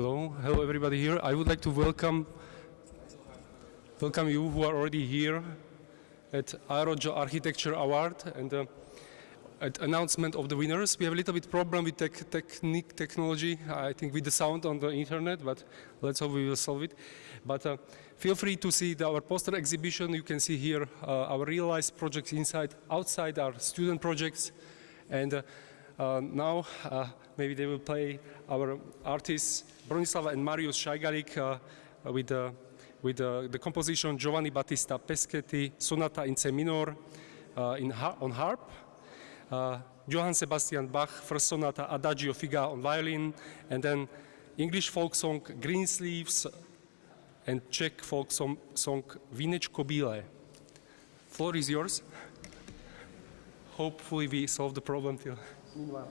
Hello everybody here. I would like to welcome you who are already here at Aerogel Architecture Award and at announcement of the winners. We have a little bit problem with technology, I think, with the sound on the internet, but let's hope we will solve it. But feel free to see our poster exhibition. You can see here our realized projects outside our student projects, and now maybe they will play our artists Bronislava and Marius Šajgalik with the composition Giovanni Battista Peschetti, Sonata in C minor on harp, Johann Sebastian Bach, First Sonata Adagio Figa on violin, and then English folk song Green Sleeves and Czech folk song Vínečko bílé. Floor is yours. Hopefully we solve the problem till meanwhile.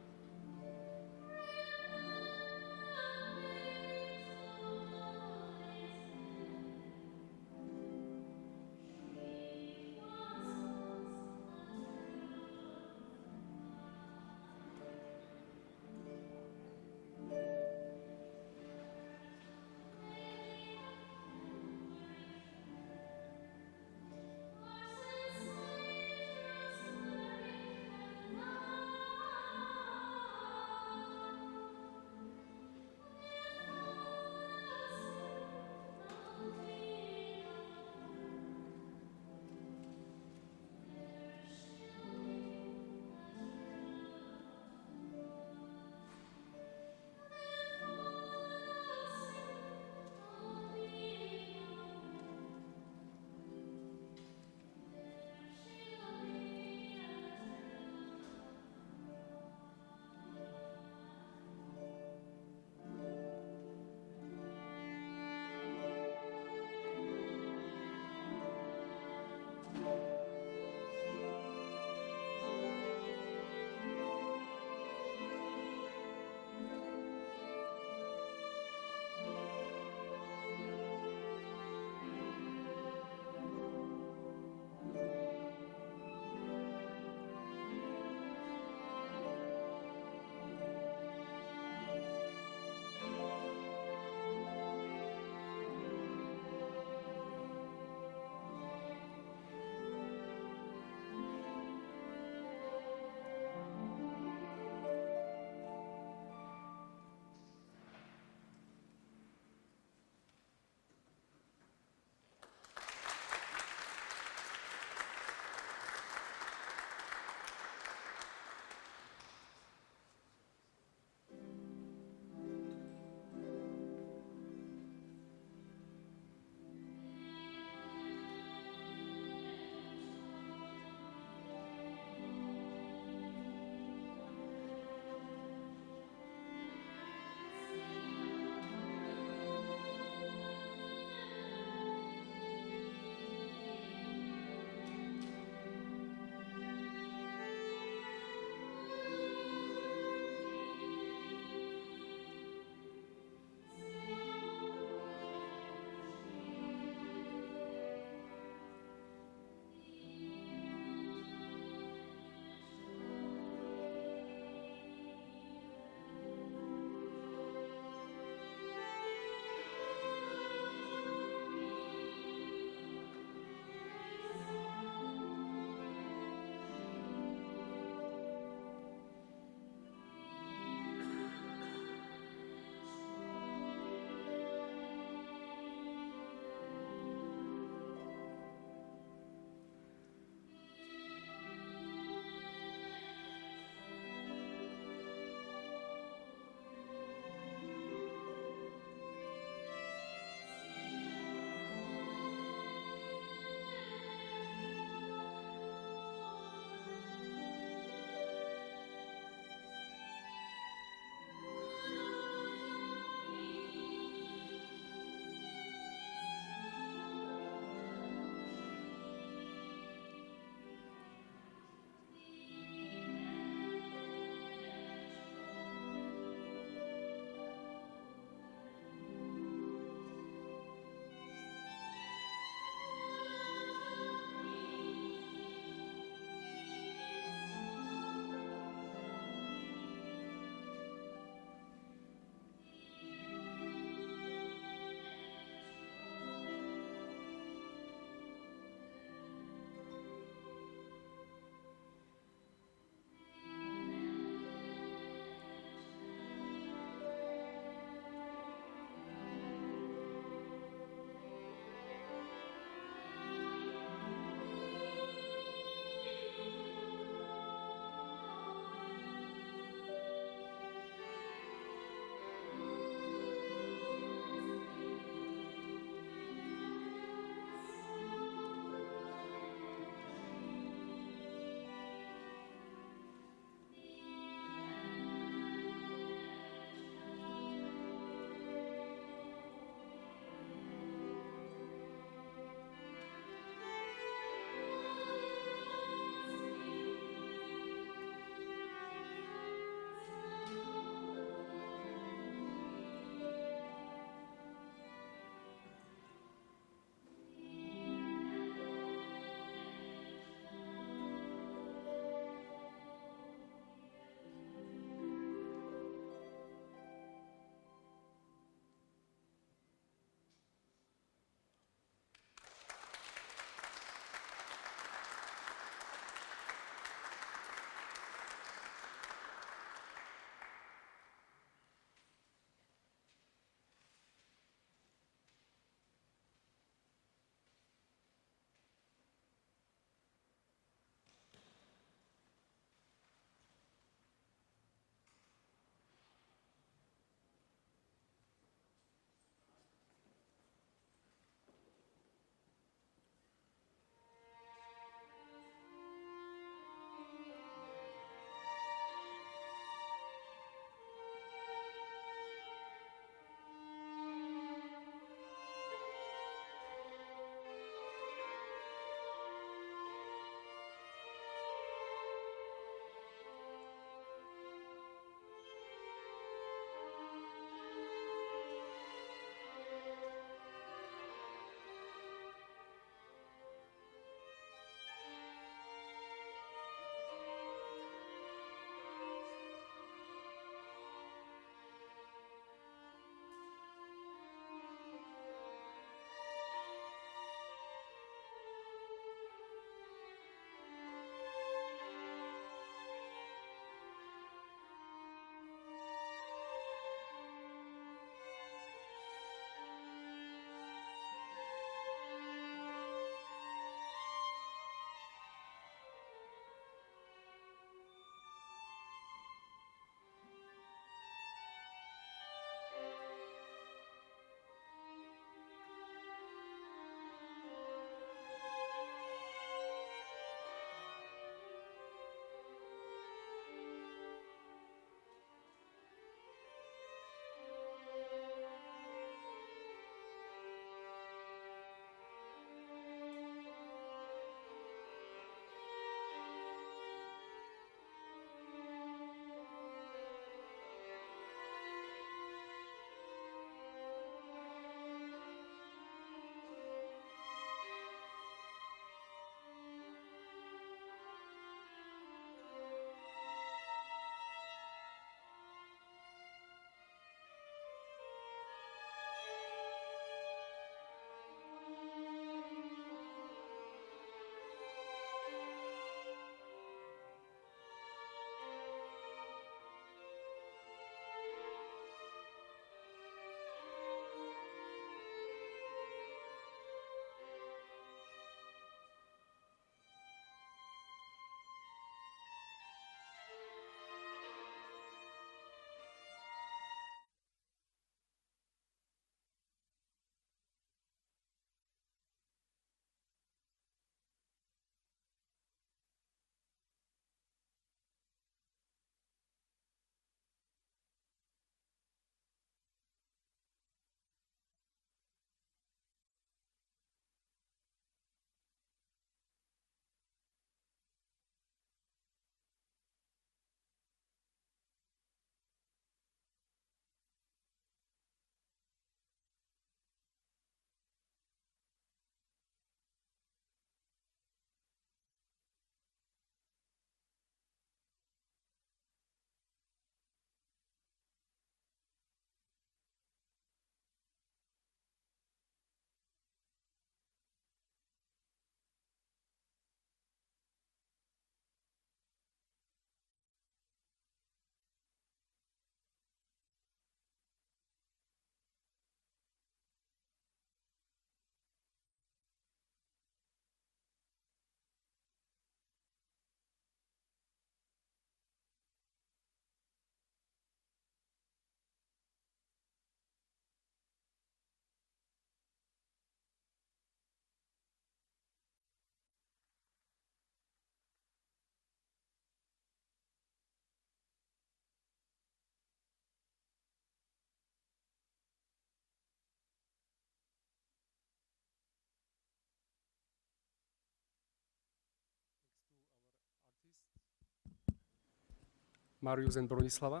Marius and Bronislava.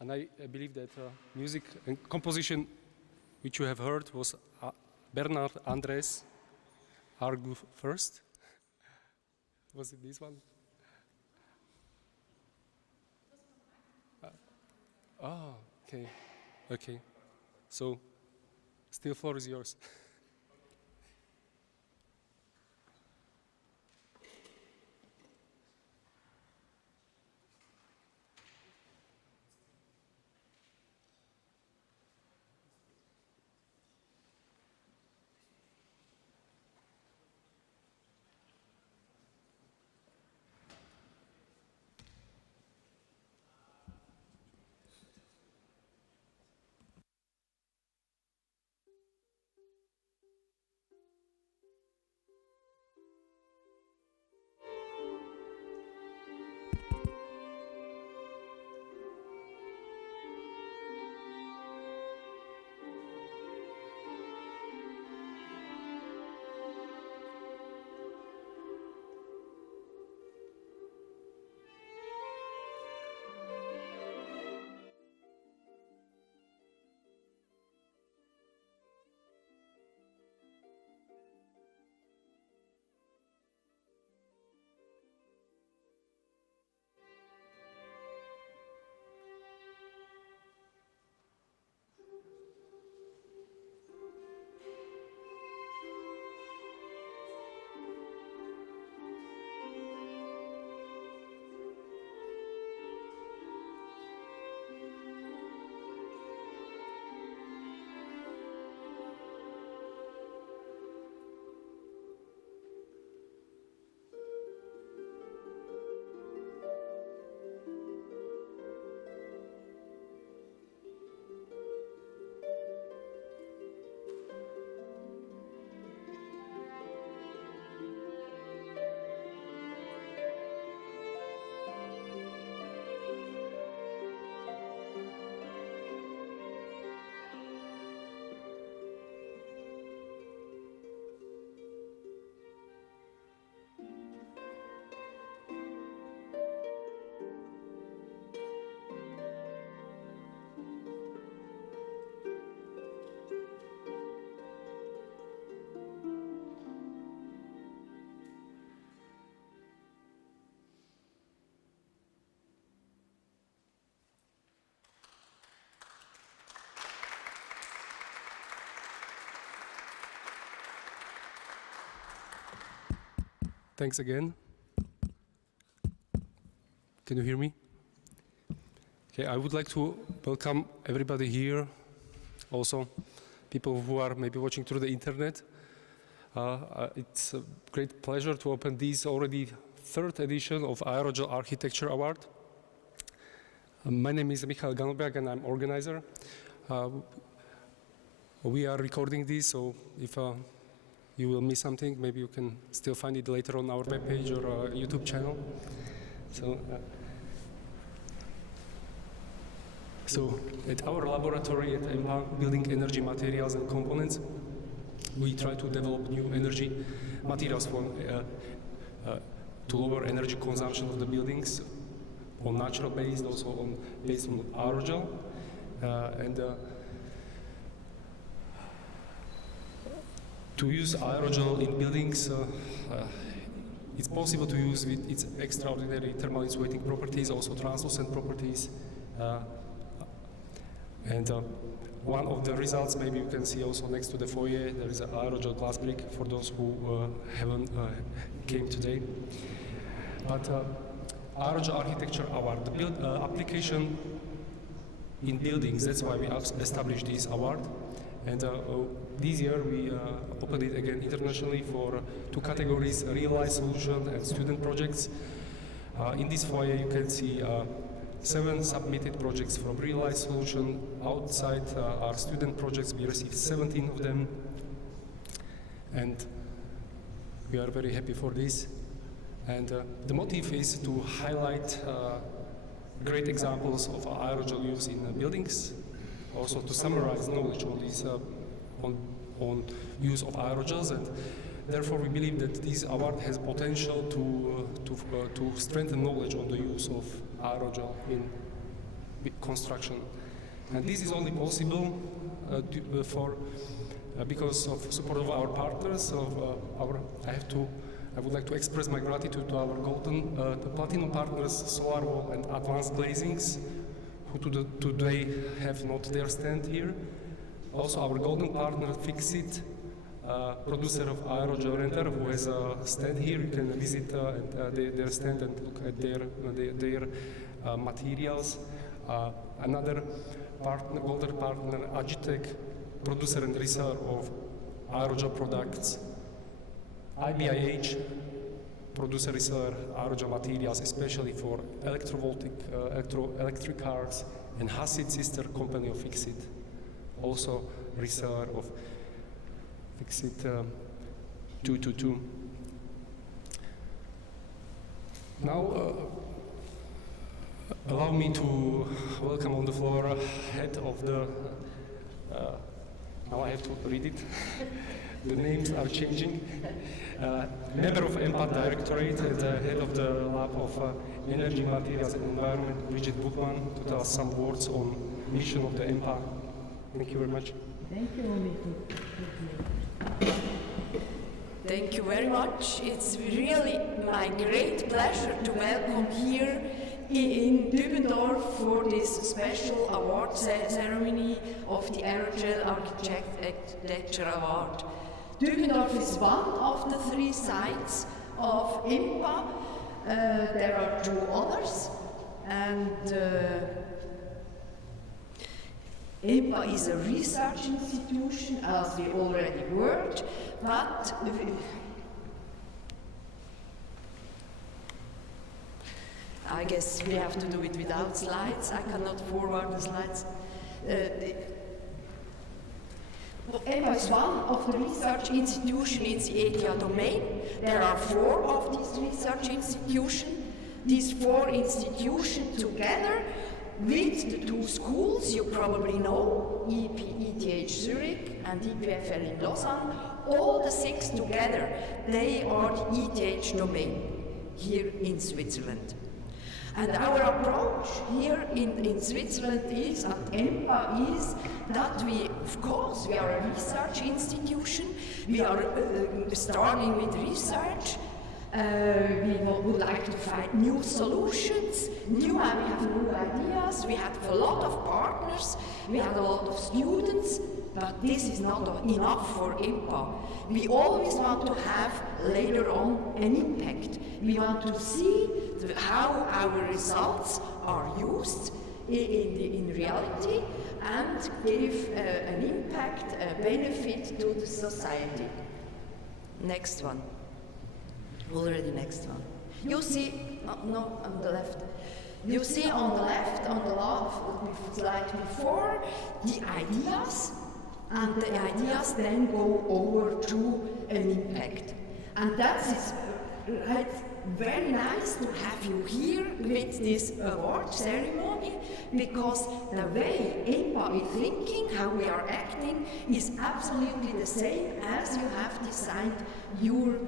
And I believe that music and composition which you have heard was Bernard Andres Argu first. Was it this one? Okay. Okay. So, still floor is yours. Thanks again. Can you hear me? Okay, I would like to welcome everybody here, also people who are maybe watching through the internet. It's a great pleasure to open this already third edition of Aerogel Architecture Award. My name is Michal Ganobek and I'm organizer. We are recording this, so if you will miss something, maybe you can still find it later on our webpage or YouTube channel. So at our laboratory at Empa, Building Energy Materials and Components, we try to develop new energy materials to lower energy consumption of the buildings on natural based, also based on aerogel. To use aerogel in buildings, it's possible to use with its extraordinary thermal insulating properties, also translucent properties. One of the results, maybe you can see also next to the foyer, there is an aerogel glass brick for those who haven't came today. But Aerogel Architecture Award, the application in buildings, that's why we established this award. And this year we opened it again internationally for two categories, real-life solution and student projects. In this foyer you can see 7 submitted projects from real-life solution. Outside our student projects, we received 17 of them. And we are very happy for this. And the motive is to highlight great examples of aerogel use in buildings, also to summarize knowledge on this on use of aerogels, and therefore we believe that this award has potential to strengthen knowledge on the use of aerogel in construction. And this is only possible because of support of our partners. I would like to express my gratitude to our the platinum partners, Solarwall and Advanced Glazings, who today have not their stand here. Also our golden partner, Fixit, producer of Aerogel Render, who has a stand here. You can visit their stand and look at their materials. Another partner, golden partner, Agitech, producer and reseller of aerogel products. IBIH, producer reseller aerogel materials, especially for electric cars, and Hasid, sister company of Fixit, also reseller of Fixit 222. Now, allow me to welcome on the floor head of the, now I have to read it, the names are changing, member of Empa Directorate and head of the Lab of Energy, Materials and Environment, Bridget Buchmann, to tell us some words on mission of the Empa. Thank you very much. Thank you, Juni. Thank you very much. It's really my great pleasure to welcome here in Dübendorf for this special award ceremony of the Aerogel Architecture Award. Dübendorf is one of the 3 sites of Empa. There are 2 others, and Empa is a research institution, as we already heard, but I guess we have to do it without slides. I cannot forward the slides. Empa is one of the research institutions in the ETH domain. There are 4 of these research institutions. These 4 institutions together with the 2 schools you probably know, ETH Zurich and EPFL in Lausanne, all the 6 together, they are the ETH domain here in Switzerland. And our approach here in Switzerland is, at Empa, is that we, of course, we are a research institution. We are starting with research. We would like to find new solutions, we have new ideas, we have a lot of partners, we have a lot of students, but this is not enough for Empa. We always want to have later on an impact. We want to see how our results are used in reality and give an impact, a benefit to the society. Next one. Already next one. You see, no, on the left. You see on the left, on the slide before, the ideas, and the ideas then go over to an impact. And that is very nice to have you here with this award ceremony, because the way Empa is thinking, how we are acting, is absolutely the same as you have designed your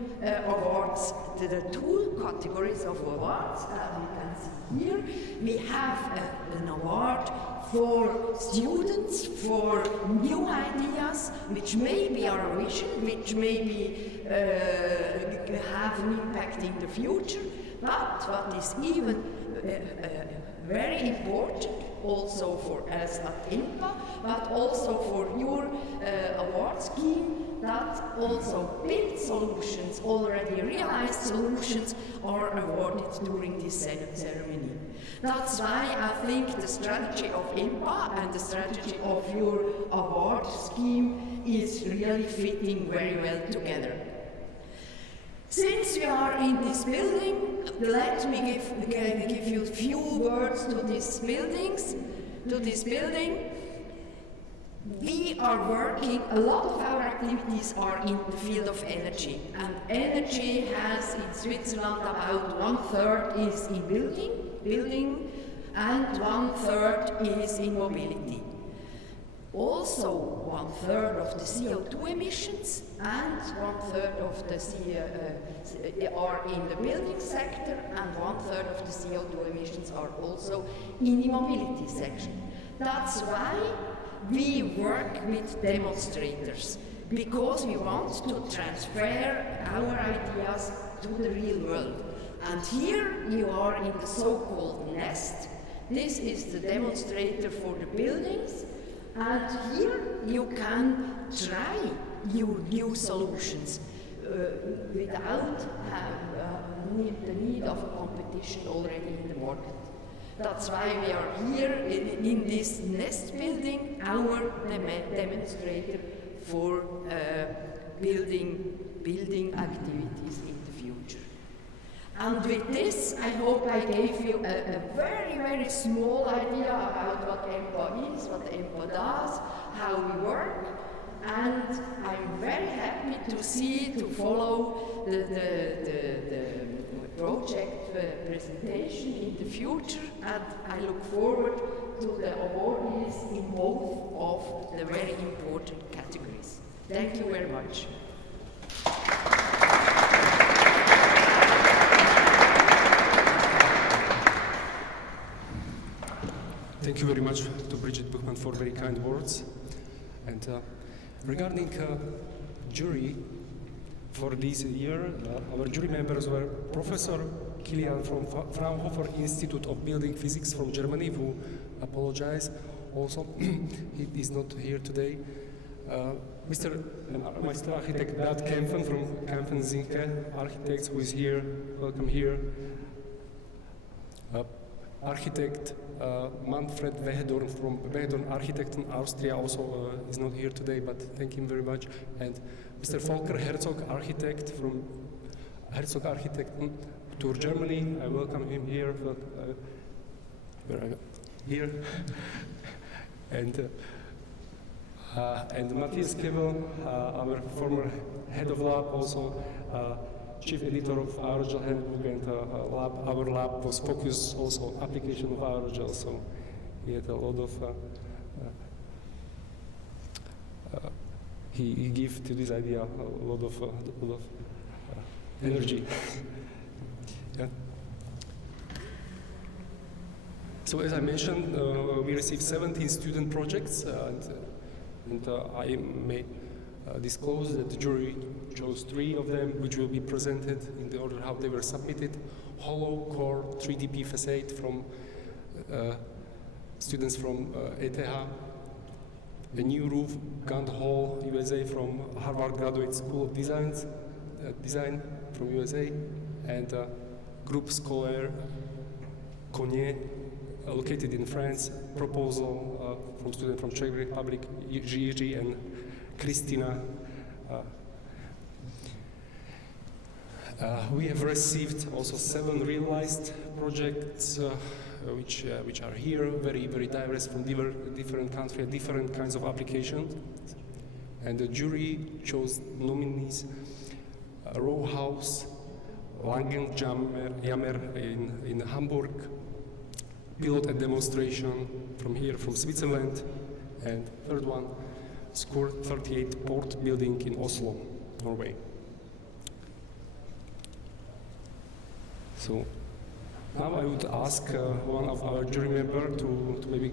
awards. The 2 categories of awards, as you can see here, we have an award for students, for new ideas, which maybe are a vision, which maybe have an impact in the future, but what is even very important also for us at Empa, but also for your award scheme, that also built solutions, already realized solutions, are awarded during this ceremony. That's why I think the strategy of Empa and the strategy of your award scheme is really fitting very well together. Since we are in this building, let me give you a few words to this building. We are working, a lot of our activities are in the field of energy. And energy has in Switzerland about 1/3 is in building, and 1/3 is in mobility. Also 1/3 of the CO2 emissions and 1/3 of the are in the building sector, and 1/3 of the CO2 emissions are also in the mobility section. That's why we work with demonstrators, because we want to transfer our ideas to the real world. And here you are in the so-called NEST. This is the demonstrator for the buildings, and here you can try your new solutions without the need of a competition already in the market. That's why we are here in this NEST building, our demonstrator for building activities in the future. And with this, I hope I gave you a very, very small idea about what Empa is, what Empa does, how we work. And I'm very happy to follow the project presentation in the future, and I look forward to the awardees in both of the very important categories. Thank you very much. Thank you very much to Bridget Buchmann for very kind words. And regarding jury for this year, our jury members were Professor Kilian from Fraunhofer Institute of Building Physics from Germany, who apologize also. He is not here today. Mr. Architect Beat Kempfen from Kempfen Zinke Architects, who is here. Welcome here. Architect Manfred Wehedorn from Wehedorn Architekten Austria also is not here today, but thank him very much. And Mr. Volker Herzog, architect from Herzog Architekten Tour Germany. I welcome him here. Where I go? Here. And Matthias Kevel, our former head of lab, also chief editor of Aerogel Handbook, and our lab was focused also on application of Aerogel, so he had a lot of he gave to this idea a lot of energy. Yeah. So as I mentioned, we received 17 student projects, and I may disclose that the jury chose 3 of them, which will be presented in the order how they were submitted. Hollow core 3DP facade from students from ETH, a new roof, Gant Hall, USA, from Harvard Graduate School of Design from USA, and Groupe Scolaire Cognier, located in France, proposal from students from Czech Republic, Gigi and Kristina. We have received also 7 realized projects, which are here, very, very diverse from different countries, different kinds of applications. And the jury chose nominees: Row House, Langenjammer in Hamburg, Pilot and Demonstration from here, from Switzerland, and third one, Score 38 Port Building in Oslo, Norway. So now I would ask one of our jury members to maybe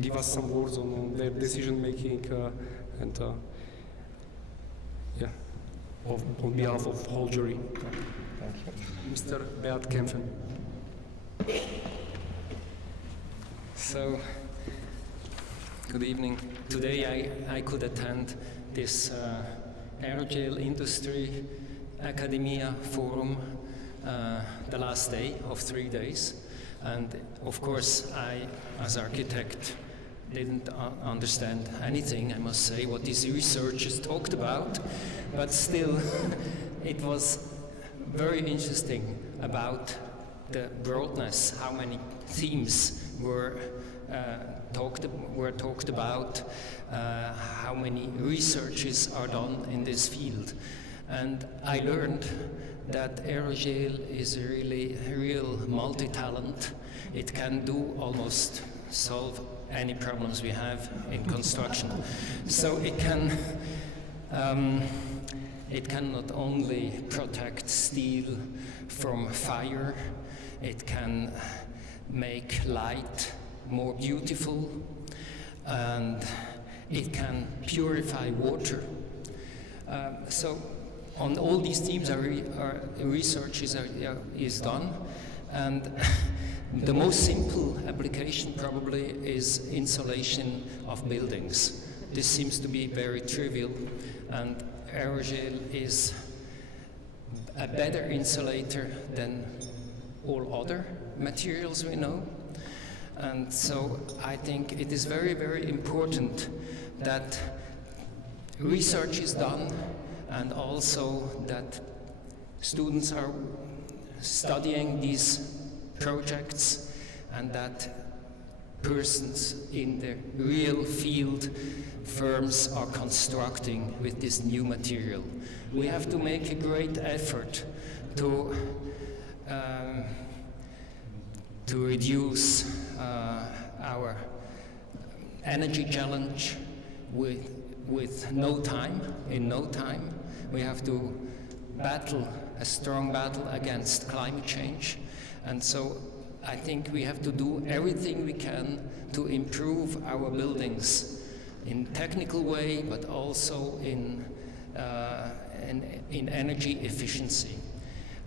give us some words on their decision making and yeah, on behalf of the whole jury. Thank you. Mr. Beat Kempfen. So, good evening. Today I could attend this Aerogel Industry Academia Forum, the last day of 3 days. And of course, I, as architect, didn't understand anything, I must say, what these researchers talked about. But still, it was very interesting about the broadness, how many themes were talked about, how many researches are done in this field. And I learned that Aerogel is a real multi-talent. It can do almost solve any problems we have in construction. So it can not only protect steel from fire, it can make light more beautiful, and it can purify water. So on all these themes, our research is done, and the most simple application probably is insulation of buildings. This seems to be very trivial, and aerogel is a better insulator than all other materials we know. And so I think it is very, very important that research is done, and also that students are studying these projects, and that persons in the real field firms are constructing with this new material. We have to make a great effort to reduce our energy challenge with no time. In no time, we have to battle a strong battle against climate change, and so I think we have to do everything we can to improve our buildings in technical way, but also in energy efficiency.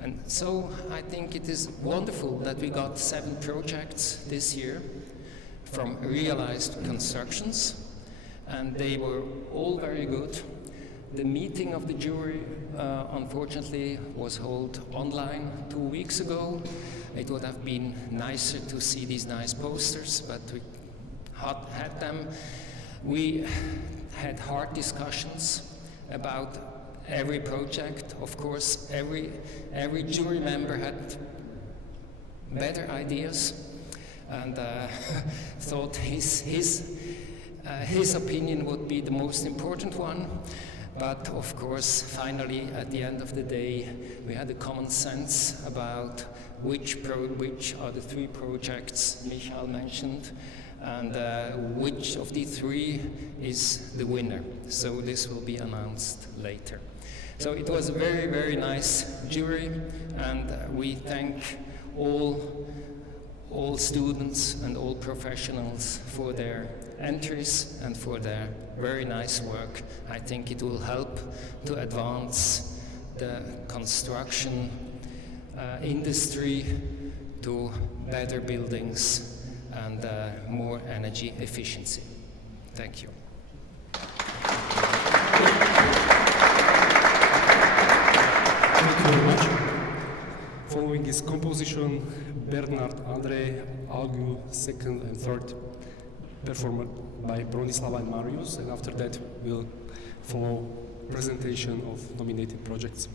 And so I think it is wonderful that we got 7 projects this year from realized constructions, and they were all very good. The meeting of the jury, unfortunately, was held online 2 weeks ago. It would have been nicer to see these nice posters, but we had them. We had hard discussions about every project. Of course, every jury member had better ideas, and thought his opinion would be the most important one. But of course, finally, at the end of the day, we had a common sense about which are the 3 projects Michael mentioned, and which of the 3 is the winner. So this will be announced later. So it was a very, very nice jury, and we thank all students and all professionals for their entries and for their very nice work. I think it will help to advance the construction industry to better buildings and more energy efficiency. Thank you. Thank you very much. Following is composition, Bernard André, August, second and third, performed by Bronislava and Marius, and after that will follow presentation of nominated projects.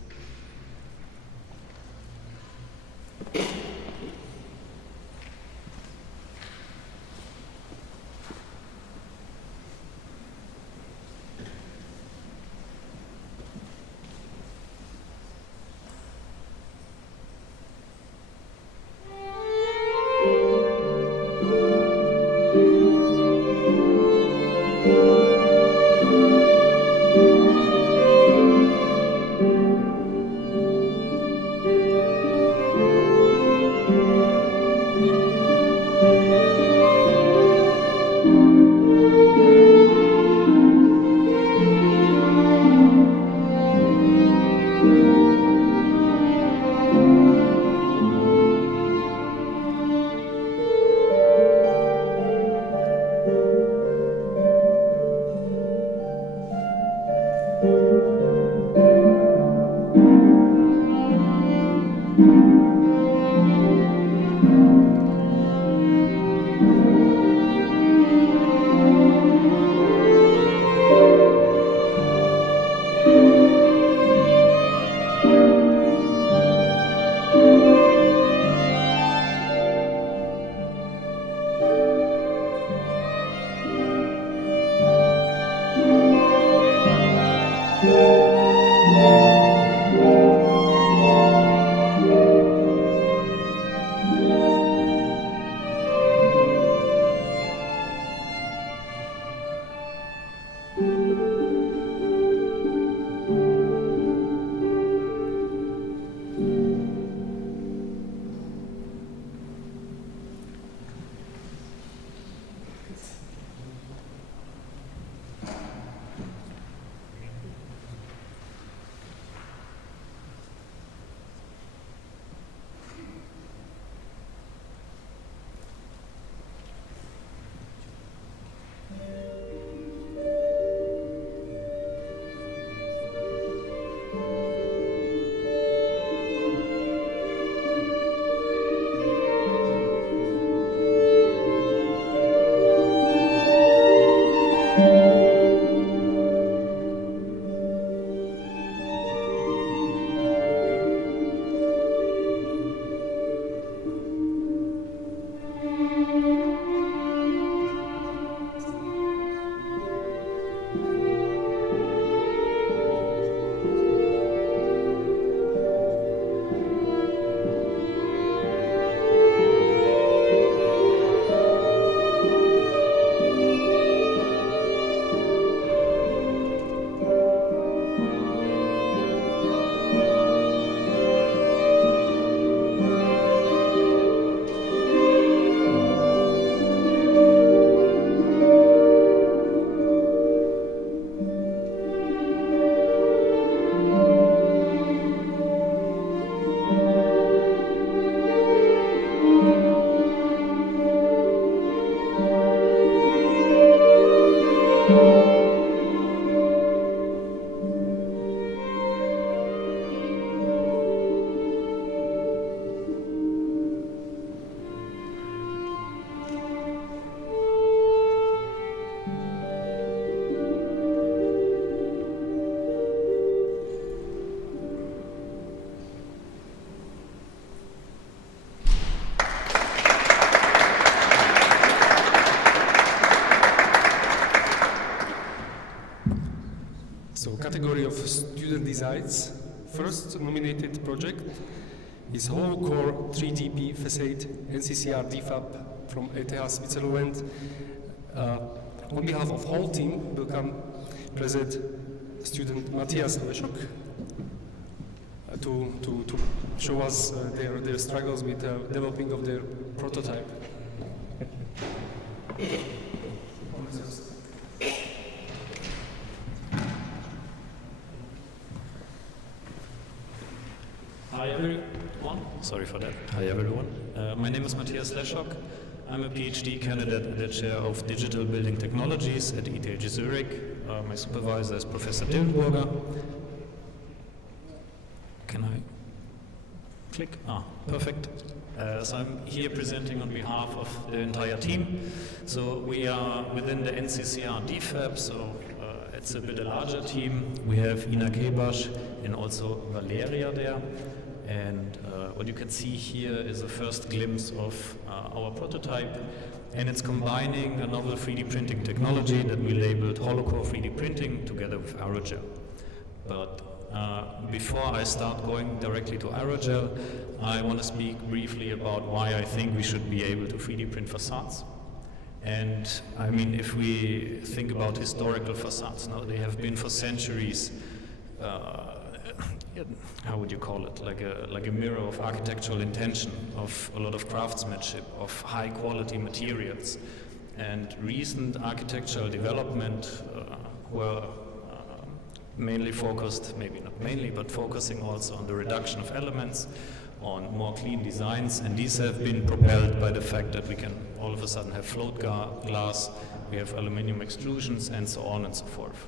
So category of student designs. First nominated project is whole core 3DP facade NCCR DFAB from ETH Switzerland. On behalf of whole team will come present student Matthias Leszok to show us their struggles with developing of their prototype. Hi everyone. Sorry for that. Hi everyone. My name is Matthias Leszok. I'm a PhD candidate in the chair of Digital Building Technologies at ETH Zurich. My supervisor is Professor Dillenburger. Can I click? Perfect. So I'm here presenting on behalf of the entire team. So we are within the NCCR DFAB, so it's a bit a larger team. We have Ina Kebash and also Valeria there. And what you can see here is a first glimpse of our prototype, and it's combining a novel 3D printing technology that we labeled holocore 3D printing together with aerogel. But before I start going directly to aerogel, I want to speak briefly about why I think we should be able to 3D print facades. And I mean, if we think about historical facades, now they have been for centuries how would you call it, like a mirror of architectural intention, of a lot of craftsmanship, of high quality materials. And recent architectural development were mainly focused, maybe not mainly, but focusing also on the reduction of elements, on more clean designs, and these have been propelled by the fact that we can all of a sudden have float glass, we have aluminum extrusions, and so on and so forth.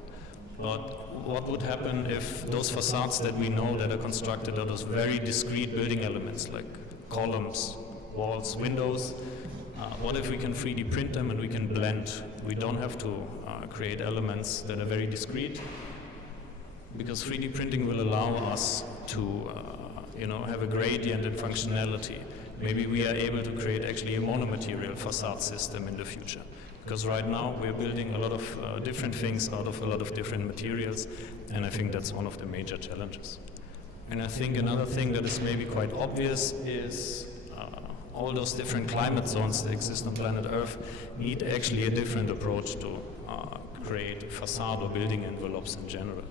But what would happen if those facades that we know that are constructed are those very discrete building elements like columns, walls, windows? What if we can 3D print them and we can blend? We don't have to create elements that are very discrete, because 3D printing will allow us to have a gradient in functionality. Maybe we are able to create actually a monomaterial facade system in the future. Because right now we're building a lot of different things out of a lot of different materials, and I think that's one of the major challenges. And I think another thing that is maybe quite obvious is all those different climate zones that exist on planet Earth need actually a different approach to create facade or building envelopes in general.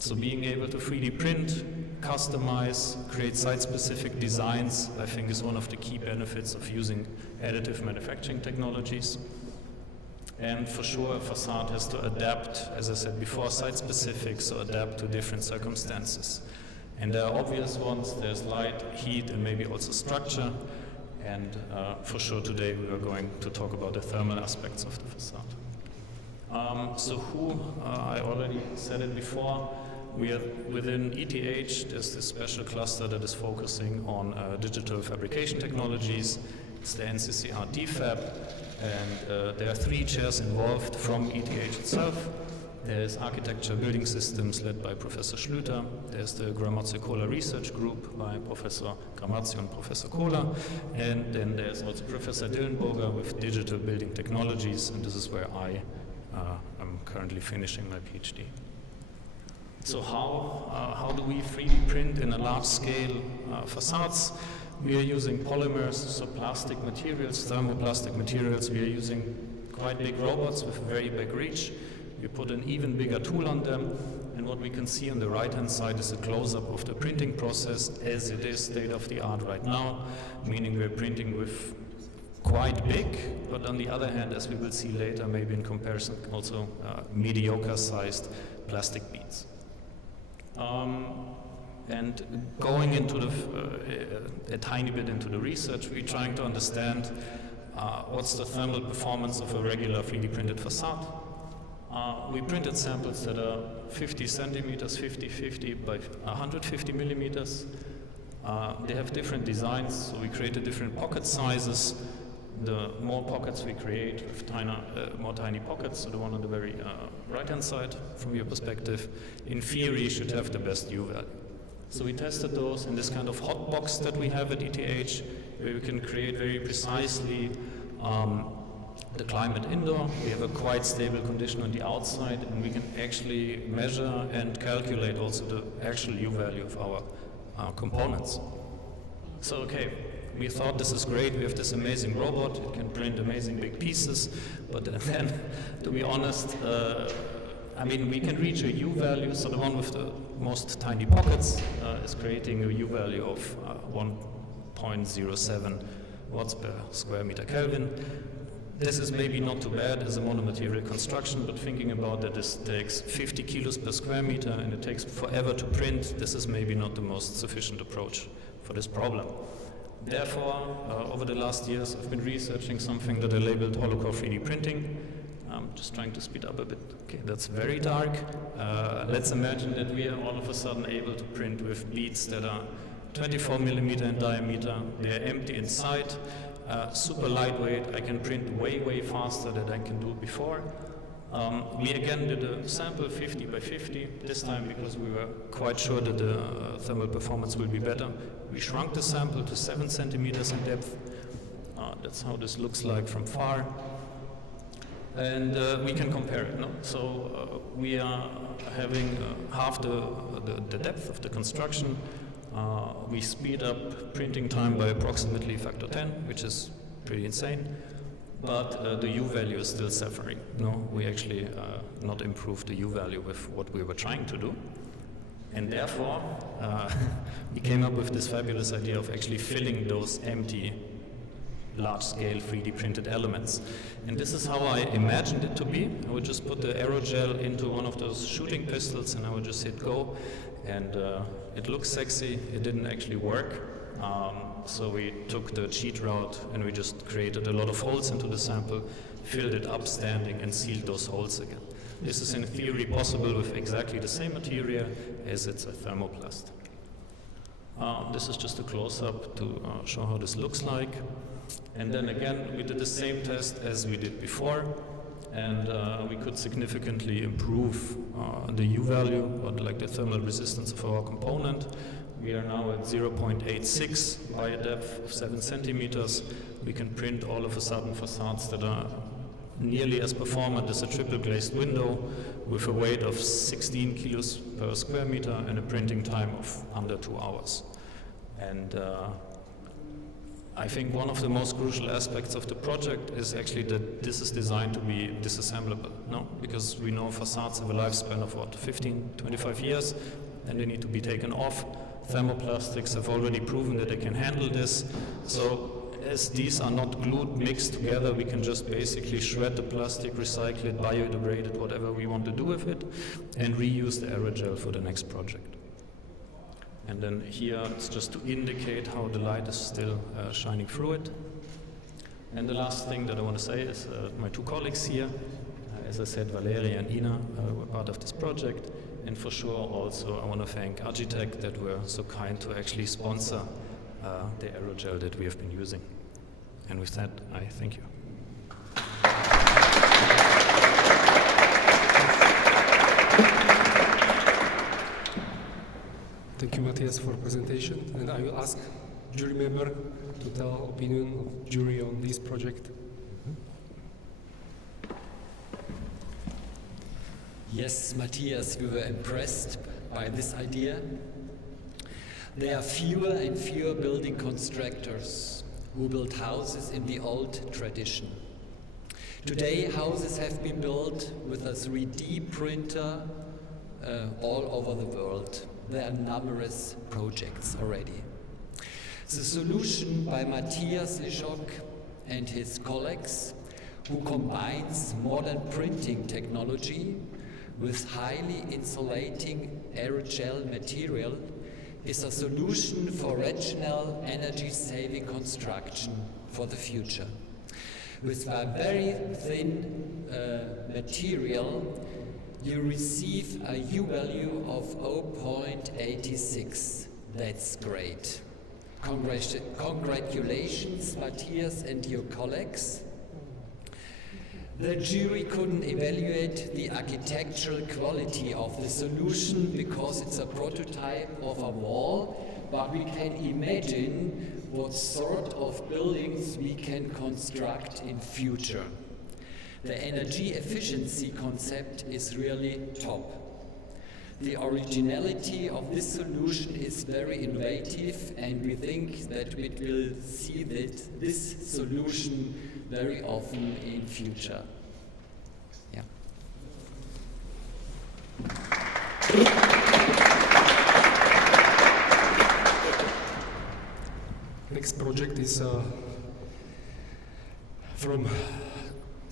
So being able to 3D print, customize, create site-specific designs, I think is one of the key benefits of using additive manufacturing technologies. And for sure, a facade has to adapt, as I said before, site-specific, so adapt to different circumstances. And there are obvious ones. There's light, heat, and maybe also structure. And for sure, today we are going to talk about the thermal aspects of the facade. I already said it before, we are within ETH, there's this special cluster that is focusing on digital fabrication technologies. It's the NCCR DFAB. And there are 3 chairs involved from ETH itself. There's Architecture Building Systems led by Professor Schlüter. There's the Gramazio-Kohler Research Group by Professor Gramazio and Professor Kohler. And then there's also Professor Dillenburger with Digital Building Technologies, and this is where I am currently finishing my PhD. So how do we 3D print in a large-scale facades? We are using polymers, so plastic materials, thermoplastic materials. We are using quite big robots with very big reach. We put an even bigger tool on them, and what we can see on the right-hand side is a close-up of the printing process as it is state-of-the-art right now, meaning we're printing with quite big, but on the other hand, as we will see later, maybe in comparison also mediocre-sized plastic beads. And going into a tiny bit into the research, we're trying to understand what's the thermal performance of a regular 3D printed facade. We printed samples that are 50 centimeters, 50 by 150 millimeters. They have different designs, so we created different pocket sizes. The more pockets we create with more tiny pockets, so the one on the very right-hand side from your perspective, in theory should have the best U value. So we tested those in this kind of hot box that we have at ETH, where we can create very precisely the climate indoor. We have a quite stable condition on the outside, and we can actually measure and calculate also the actual U value of our components. So, okay, we thought this is great. We have this amazing robot. It can print amazing big pieces. But then, to be honest, I mean, we can reach a U value. So the one with the most tiny pockets is creating a U value of 1.07 watts per square meter Kelvin. This is maybe not too bad as a monomaterial construction, but thinking about that this takes 50 kilos per square meter and it takes forever to print, this is maybe not the most sufficient approach for this problem. Therefore, over the last years, I've been researching something that I labeled holocore 3D printing. I'm just trying to speed up a bit. Okay, that's very dark. Let's imagine that we are all of a sudden able to print with beads that are 24 millimeter in diameter. They're empty inside, super lightweight. I can print way, way faster than I can do before. We again did a sample 50 by 50, this time because we were quite sure that the thermal performance will be better. We shrunk the sample to 7 centimeters in depth. That's how this looks like from far. And we can compare it. No? So we are having half the depth of the construction. We speed up printing time by approximately factor 10, which is pretty insane. But the U value is still suffering. No, we actually not improved the U value with what we were trying to do. And therefore, we came up with this fabulous idea of actually filling those empty large-scale 3D printed elements. And this is how I imagined it to be. I would just put the aerogel into one of those shooting pistols and I would just hit go. And it looks sexy. It didn't actually work. So we took the cheat route and we just created a lot of holes into the sample, filled it up standing and sealed those holes again. This is in theory possible with exactly the same material as it's a thermoplast. This is just a close-up to show how this looks like. And then again, we did the same test as we did before, and we could significantly improve the U value, or like the thermal resistance of our component. We are now at 0.86 by a depth of 7 centimeters. We can print all of a sudden facades that are nearly as performant as a triple glazed window with a weight of 16 kilos per square meter and a printing time of under 2 hours. And I think one of the most crucial aspects of the project is actually that this is designed to be disassemblable, no? Because we know facades have a lifespan of what, 15, 25 years, and they need to be taken off. Thermoplastics have already proven that they can handle this. So as these are not glued, mixed together, we can just basically shred the plastic, recycle it, biodegrade it, whatever we want to do with it, and reuse the aerogel for the next project. And then here it's just to indicate how the light is still shining through it. And the last thing that I want to say is my two colleagues here, as I said, Valeria and Ina were part of this project. And for sure also I want to thank Architect that were so kind to actually sponsor the aerogel that we have been using. And with that, I thank you. Thank you, Matthias, for the presentation. And I will ask jury member to tell opinion of jury on this project. Yes, Matthias, we were impressed by this idea. There are fewer and fewer building constructors who build houses in the old tradition. Today, houses have been built with a 3D printer all over the world. There are numerous projects already. The solution by Matthias Lischok and his colleagues, who combines modern printing technology with highly insulating aerogel material, is a solution for regional energy-saving construction for the future. With a very thin material, you receive a U value of 0.86. That's great. Congratulations, Matthias and your colleagues. The jury couldn't evaluate the architectural quality of the solution because it's a prototype of a wall, but we can imagine what sort of buildings we can construct in future. The energy efficiency concept is really top. The originality of this solution is very innovative, and we think that we will see this solution very often in future. Yeah. Next project is from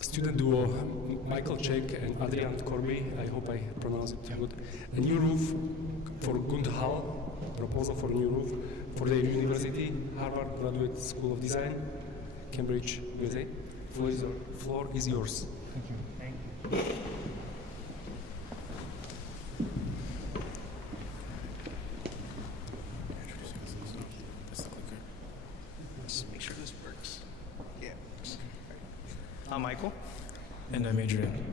student duo Michael Czech and Adrian Corby. I hope I pronounce it good. A new roof for Gundhal, proposal for a new roof for their university, Harvard Graduate School of Design, Cambridge, USA. Floor is yours. Thank you. Let's make sure this works. Yeah. I'm Michael. And I'm Adrian.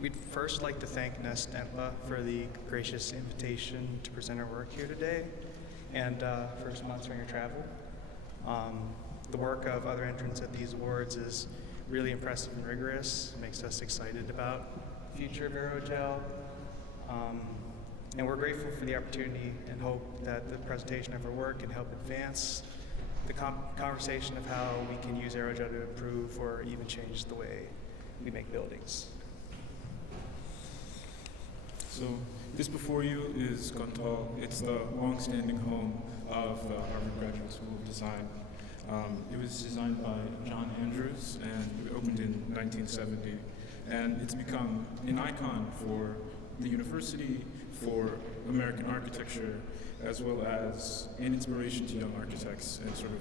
We'd first like to thank NEST Empa for the gracious invitation to present our work here today, and for sponsoring our travel. The work of other entrants at these awards is really impressive and rigorous. It makes us excited about the future of Aerogel. And we're grateful for the opportunity and hope that the presentation of our work can help advance the conversation of how we can use Aerogel to improve or even change the way we make buildings. So this before you is Gundhal. It's the long-standing home of the Harvard Graduate School of Design. It was designed by John Andrews and it opened in 1970. And it's become an icon for the university, for American architecture, as well as an inspiration to young architects and sort of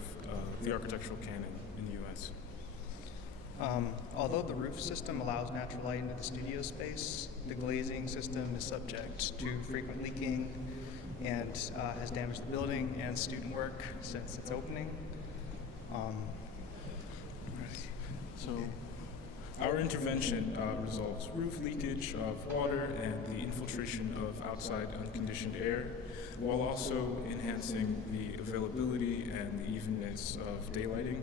the architectural canon in the US. Although the roof system allows natural light into the studio space, the glazing system is subject to frequent leaking and has damaged the building and student work since its opening. So our intervention resolves roof leakage of water and the infiltration of outside unconditioned air, while also enhancing the availability and the evenness of daylighting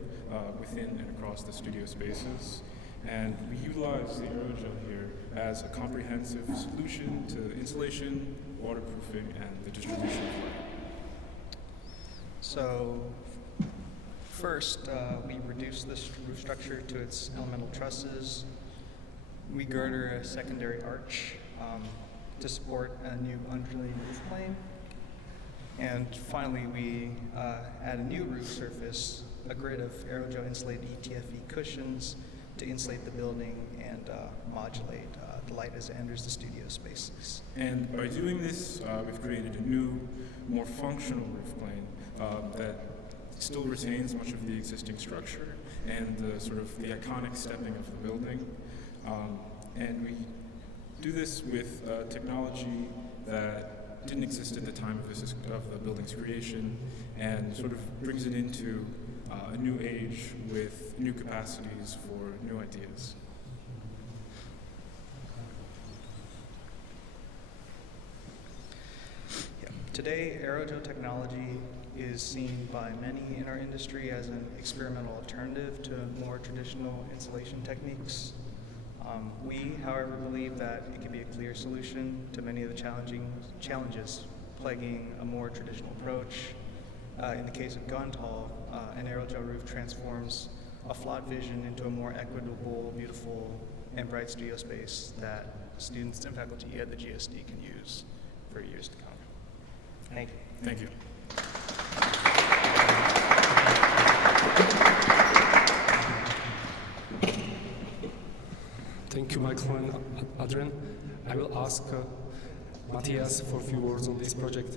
within and across the studio spaces. And we utilize the aerogel here as a comprehensive solution to insulation, waterproofing, and the distribution of light. So first, we reduce this roof structure to its elemental trusses. We girder a secondary arch to support a new undulating roof plane. And finally, we add a new roof surface, a grid of aerogel insulated ETFE cushions to insulate the building and modulate the light as it enters the studio spaces. And by doing this, we've created a new, more functional roof plane that still retains much of the existing structure and the sort of the iconic stepping of the building. And we do this with technology that didn't exist at the time of the building's creation, and sort of brings it into a new age with new capacities for new ideas. Yeah. Today, aerogel technology is seen by many in our industry as an experimental alternative to more traditional insulation techniques. We, however, believe that it can be a clear solution to many of the challenges plaguing a more traditional approach. In the case of Gundhal, an aerogel roof transforms a flawed vision into a more equitable, beautiful, and bright studio space that students and faculty at the GSD can use for years to come. Thank you. Thank you. Thank you, Michael and Adrian. I will ask Matthias for a few words on this project.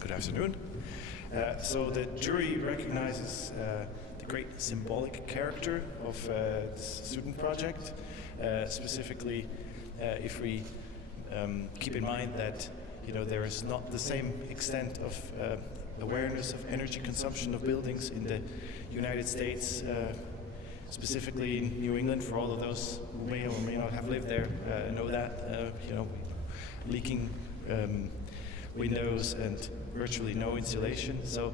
Good afternoon. So the jury recognizes the great symbolic character of this student project, specifically if we keep in mind that there is not the same extent of awareness of energy consumption of buildings in the United States, specifically in New England. For all of those who may or may not have lived there, know that leaking windows and virtually no insulation. So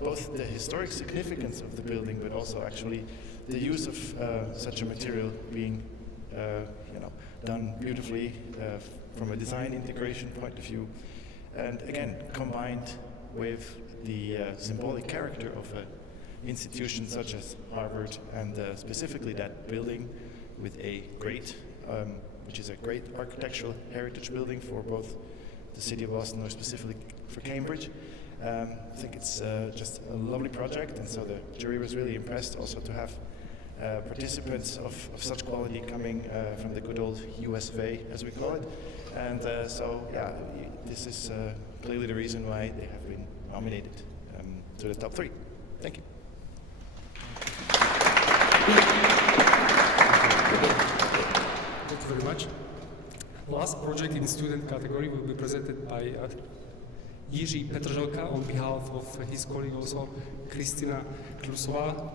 both the historic significance of the building, but also actually the use of such a material being done beautifully from a design integration point of view, and again combined with the symbolic character of an institution such as Harvard, and specifically that building with a great, which is a great architectural heritage building for both the city of Boston or specifically for Cambridge. I think it's just a lovely project, and so the jury was really impressed also to have participants of such quality coming from the good old US of A, as we call it. And so, yeah, this is clearly the reason why they have been nominated to the top 3. Thank you. Thank you very much. Last project in student category will be presented by Jiří Petrželka on behalf of his colleague also Kristina Klusová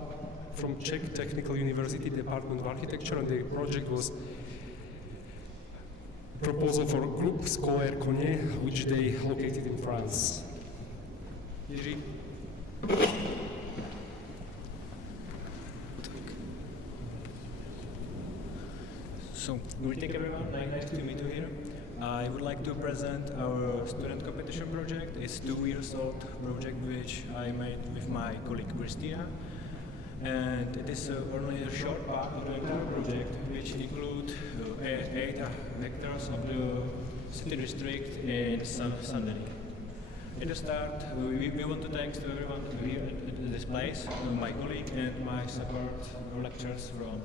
from Czech Technical University Department of Architecture, and the project was proposal for Groupe Scolaire Cogné, which they located in France. Jiří. So, greeting everyone, nice to meet you here. I would like to present our student competition project. It's 2 years old project which I made with my colleague Christina. And it is only a short part of the entire project, which include 8 hectares of the city district in Saint-Denis. At the start, we want to thank to everyone here at this place, my colleague and my support lecturers from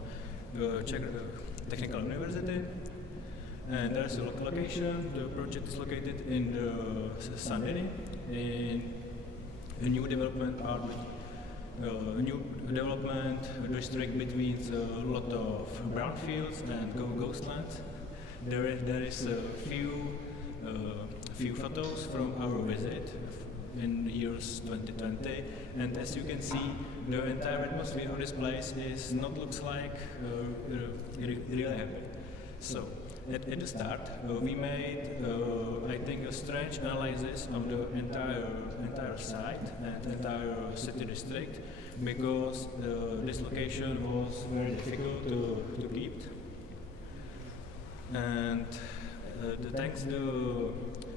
the Czech Technical University. And there's a location. The project is located in the Saint-Denis, in a new development part, a new development district between a lot of brownfields and ghost lands. There is a few photos from our visit in the years 2020, and as you can see, the entire atmosphere of this place looks like really happy. So. At the start, we made, I think, a strange analysis of the entire site and entire city district, because this location was very difficult to keep. And thanks to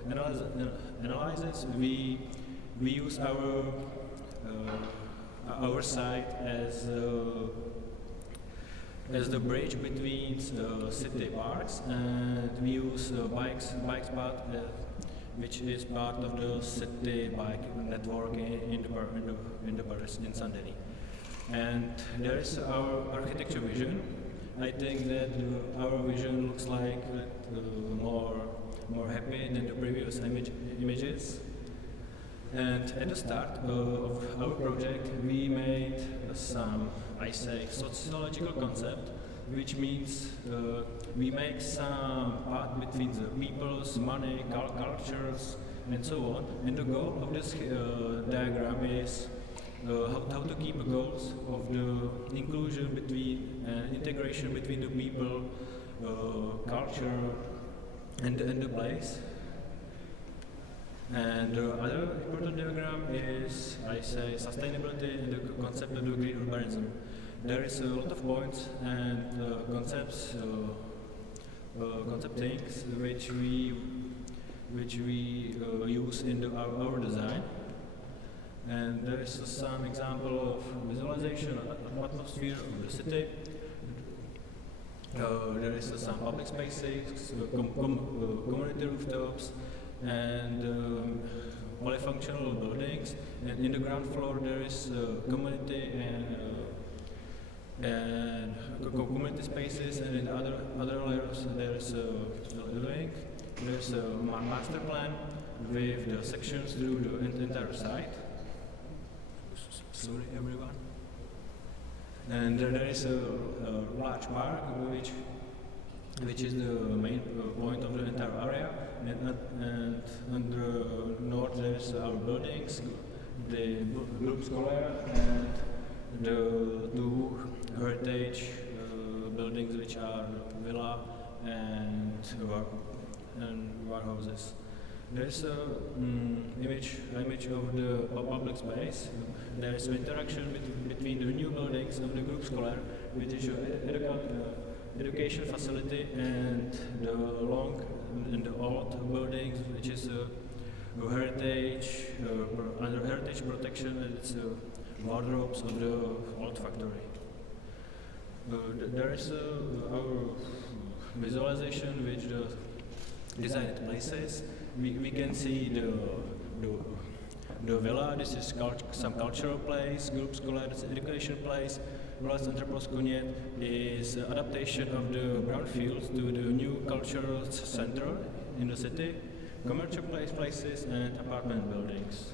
analysis, we use our site as the bridge between city parks, and we use bike spot, which is part of the city bike network in the Paris in Saint-Denis. And there is our architecture vision. I think that our vision looks like more happy than the previous images. And at the start of our project, we made some, I say, sociological concept, which means we make some part between the people's money, cultures, and so on. And the goal of this diagram is how to keep the goals of the inclusion between integration between the people, culture, and the place. And the other important diagram is, I say, sustainability and the concept of the green urbanism. There is a lot of points and concepts, concept things which we use in our design. And there is some example of visualization of atmosphere of the city. There is some public spaces, community rooftops, and polyfunctional buildings. And in the ground floor there is community and community spaces, and in the other layers there is a link. There's a master plan with the sections through the entire site. Sorry, everyone. And there is a large park which is the main point of the entire area. And on the north there is our buildings, the Groupe Scolaire, and the 2 heritage buildings which are villa and warehouses. There's image of the public space. There is interaction between the new buildings of the group Scholar, which is education facility, and the long and the old buildings, which is heritage under heritage protection, and it's wardrobes of the old factory. There is our visualization which the designed places. We can see the villa. This is some cultural place. Group Scholar, this education place. Villa Center Proskunět is adaptation of the brownfields to the new cultural center in the city, commercial places and apartment buildings.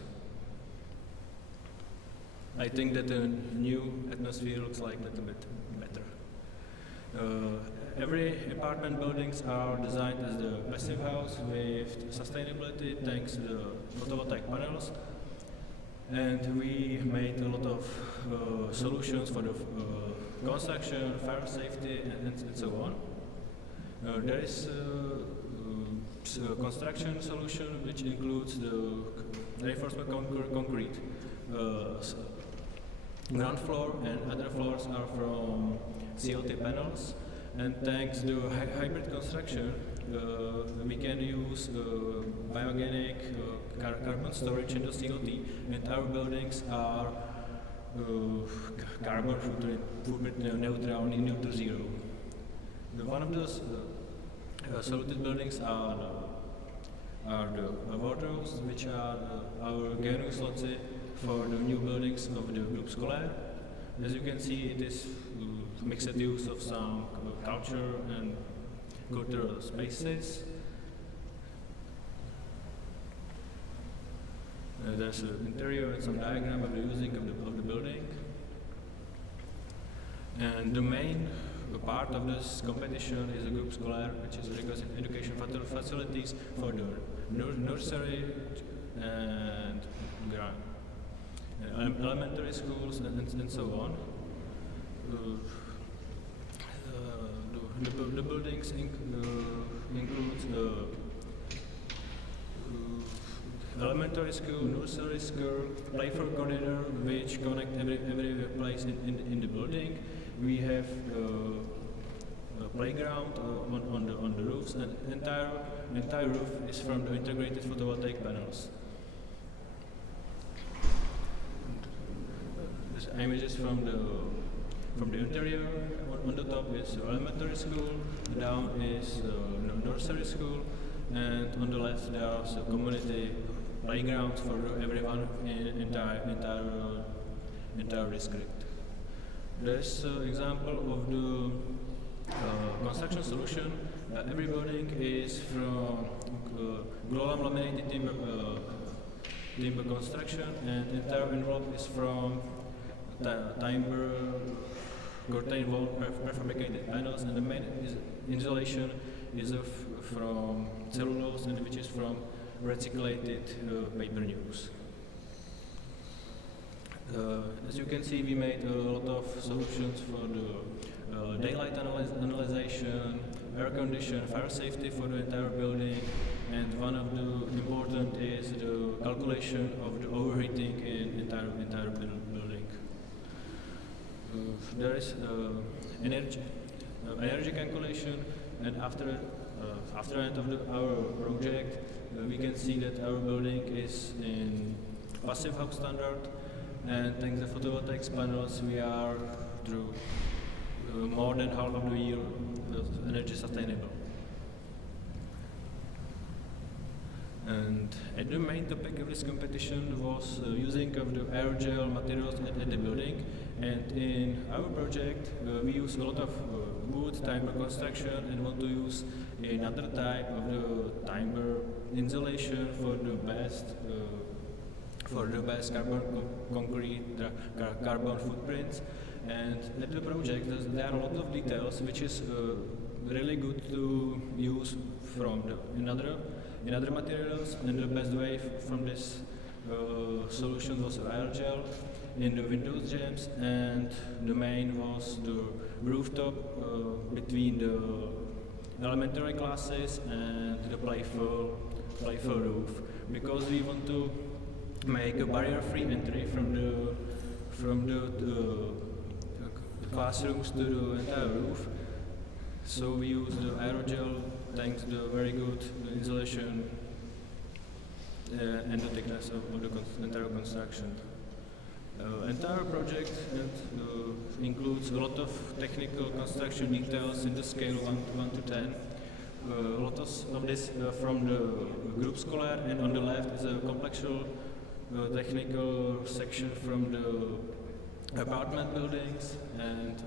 I think that the new atmosphere looks like a little bit better. Every apartment buildings are designed as the passive house with sustainability thanks to the photovoltaic panels, and we made a lot of solutions for the construction, fire safety, and so on. There is a construction solution which includes the reinforcement concrete. Ground floor and other floors are from CLT panels, and thanks to hybrid construction, we can use biogenic carbon storage in the CLT, and our buildings are carbon footprint neutral, near to zero. One of those soluted buildings are the wardrobes, which are our Genusloci for the new buildings of the Group Scholar. As you can see, it is mixed use of some culture and cultural spaces. There's an interior and some diagram of the using of the building. And the main part of this competition is a Group Scholar, which is education facilities for the nursery and elementary schools and so on. The buildings include elementary school, nursery school, playful corridor, which connect every place in the building. We have a playground on the roofs, and entire roof is from the integrated photovoltaic panels. This images from the interior. On the top is elementary school, down is nursery school, and on the left there are community playgrounds for everyone in entire district. There's an example of the construction solution. Every building is from global laminated timber construction, and entire envelope is from timber curtain wall prefabricated panels, and the main insulation is from cellulose, and which is from recycled paper news. As you can see, we made a lot of solutions for the daylight analyzation, air condition, fire safety for the entire building, and one of the important is the calculation of the overheating in entire building. There is energy calculation, and after end of our project, we can see that our building is in passive house standard, and thanks to photovoltaic panels, we are through more than half of the year energy sustainable. And the main topic of this competition was using of the aerogel materials at the building. And in our project, we use a lot of wood timber construction and want to use another type of the timber insulation for the best carbon footprints. And at the project, there are a lot of details which is really good to use from in other materials, and the best way from this solution was aerogel in the windows jambs, and the main was the rooftop between elementary classes and the playful roof, because we want to make a barrier-free entry from the classrooms to the entire roof. So we use the aerogel thanks to the very good insulation and the thickness of the entire construction. Entire project includes a lot of technical construction details in the scale 1 to 10. A lot of this from the group scholar, and on the left is a complexual technical section from the apartment buildings, and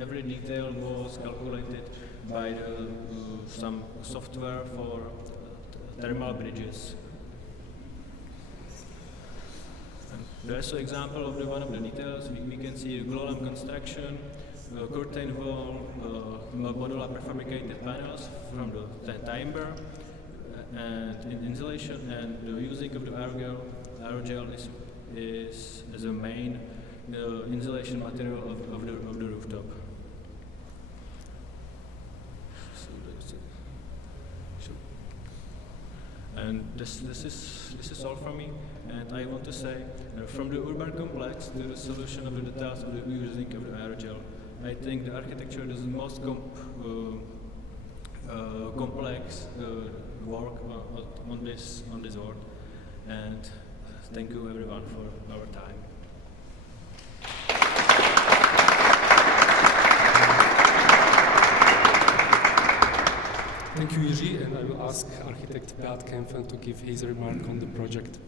every detail was calculated by some software for thermal bridges. There's an example of one of the details. We can see the glow lamp construction, curtain wall, modular prefabricated panels from the timber, and insulation, and the using of the aerogel is as a main insulation material of the rooftop. And this is all from me, and I want to say, from the urban complex to the solution of the details of the using of the aerogel, I think the architecture is the most complex work on this work, and thank you everyone for our time. Thank you, Jiri, and I will ask architect Beat Kempfen to give his remark on the project.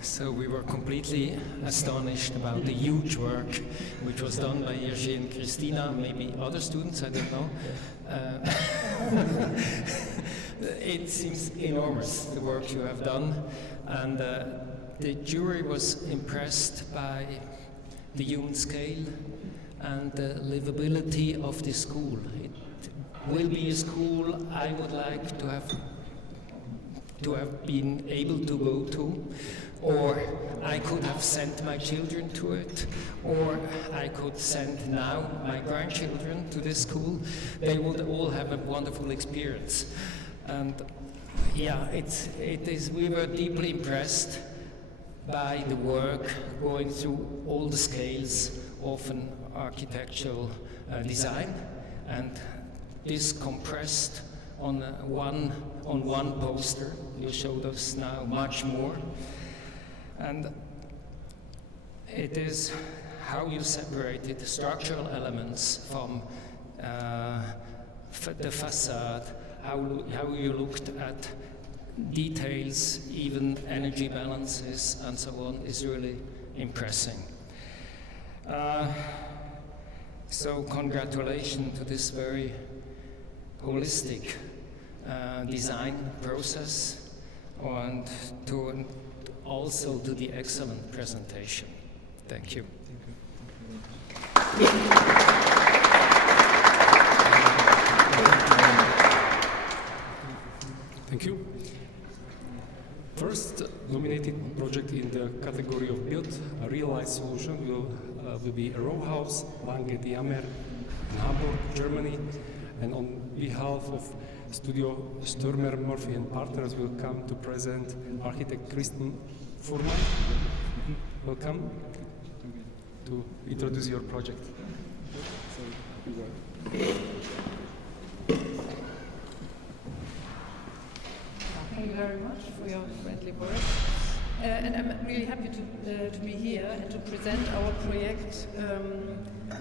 So we were completely astonished about the huge work which was done by Jiri and Christina, maybe other students, I don't know. It seems enormous, the work you have done, and the jury was impressed by the human scale and the livability of the school. It will be a school I would like to have been able to go to, or I could have sent my children to it, or I could send now my grandchildren to this school. They would all have a wonderful experience. And yeah, it is. We were deeply impressed by the work, going through all the scales, often architectural design, and this compressed on one poster. You showed us now much more, and it is how you separated the structural elements from the facade, how you looked at details, even energy balances and so on, is really impressive. So congratulations to this very holistic design process, and also to the excellent presentation. Thank you. Thank you. First nominated project in the category of built a real-life solution will be a row house, Lange Diamer, in Hamburg, Germany. And on behalf of Studio Stürmer, Murphy and Partners will come to present architect Kristen Furman. Welcome to introduce your project. Thank you very much for your friendly words. And I'm really happy to be here and to present our project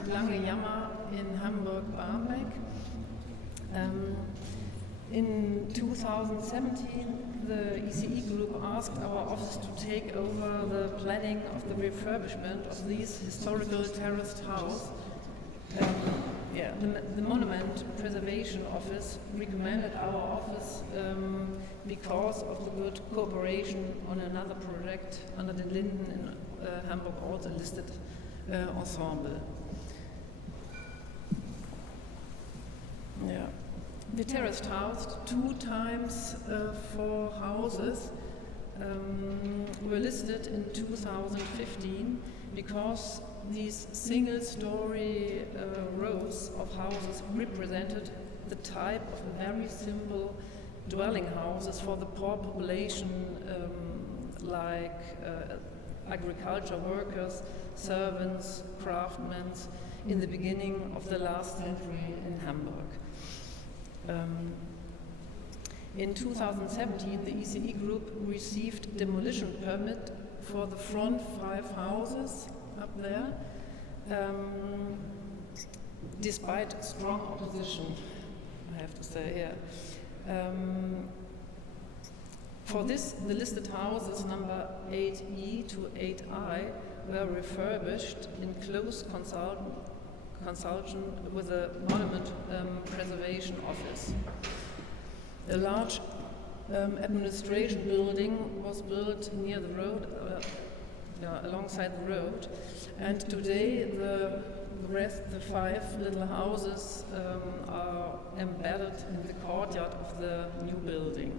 Lange Jammer in Hamburg-Barmbek. In 2017, the ECE group asked our office to take over the planning of the refurbishment of this historical terraced house. The Monument Preservation Office recommended our office because of the good cooperation on another project under the Linden in Hamburg, also listed ensemble. The terraced house, 2 times 4 houses, were listed in 2015 because these single-story rows of houses represented the type of very simple dwelling houses for the poor population, like agriculture workers, servants, craftsmen, in the beginning of the last century in Hamburg. In 2017, the ECE group received demolition permit for the front 5 houses up there, despite strong opposition, I have to say here. For this, the listed houses number 8E to 8I were refurbished in close consultation with the Monument Preservation Office. A large administration building was built near the road, alongside the road, and today the 5 little houses are embedded in the courtyard of the new building.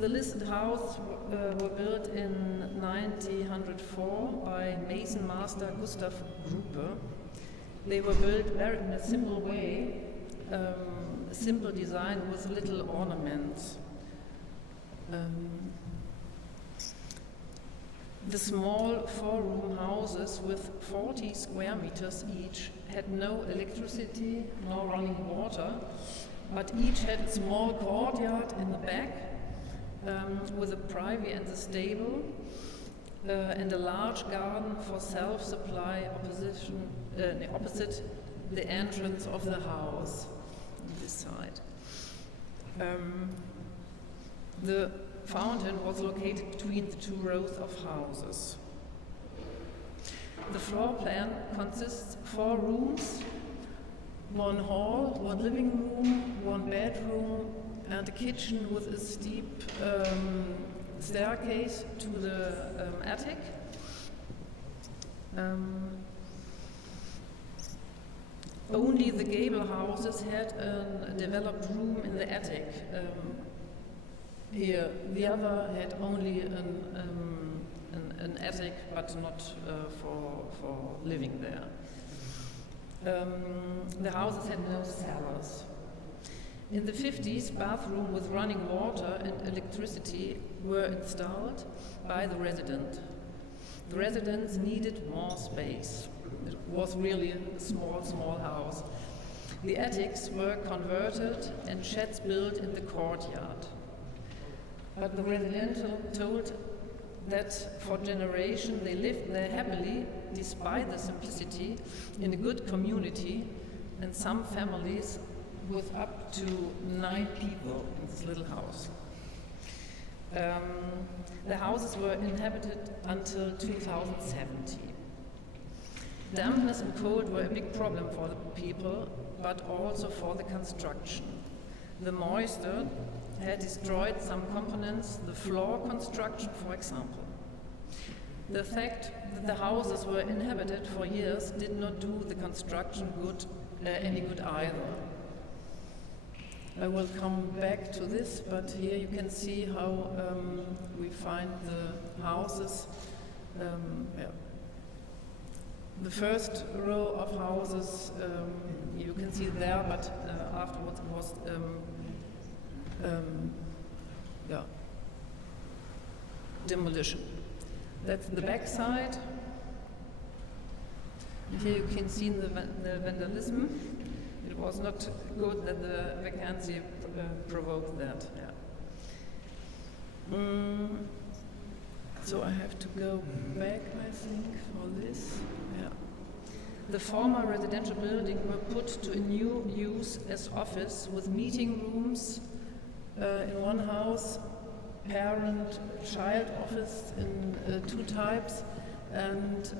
The listed houses were built in 1904 by mason master Gustav Gruppe. They were built in a simple way, a simple design with little ornaments. The small 4-room houses with 40 square meters each had no electricity, no running water, but each had a small courtyard in the back with a privy and a stable, and a large garden for self-supply opposite the entrance of the house on this side. The fountain was located between the 2 rows of houses. The floor plan consists of 4 rooms, 1 hall, 1 living room, 1 bedroom, and a kitchen with a steep staircase to the attic. Only the gable houses had a developed room in the attic. Here, the other had only an attic, but not for living there. The houses had no cellars. In the 50s, bathroom with running water and electricity were installed by the resident. The residents needed more space. It was really a small house. The attics were converted and sheds built in the courtyard. But the residential told that for generations they lived there happily, despite the simplicity, in a good community, and some families with up to 9 people in this little house. The houses were inhabited until 2017. Dampness and cold were a big problem for the people, but also for the construction. The moisture had destroyed some components, the floor construction, for example. The fact that the houses were inhabited for years did not do the construction any good either. I will come back to this, but here you can see how we find the houses. The first row of houses you can see there, but afterwards it was demolition. That's the back side. And here you can see the vandalism. It was not good that the vacancy provoked that. Yeah. So I have to go back, I think, for this. Yeah. The former residential building were put to a new use as office with meeting rooms in one house, parent-child office in 2 types, and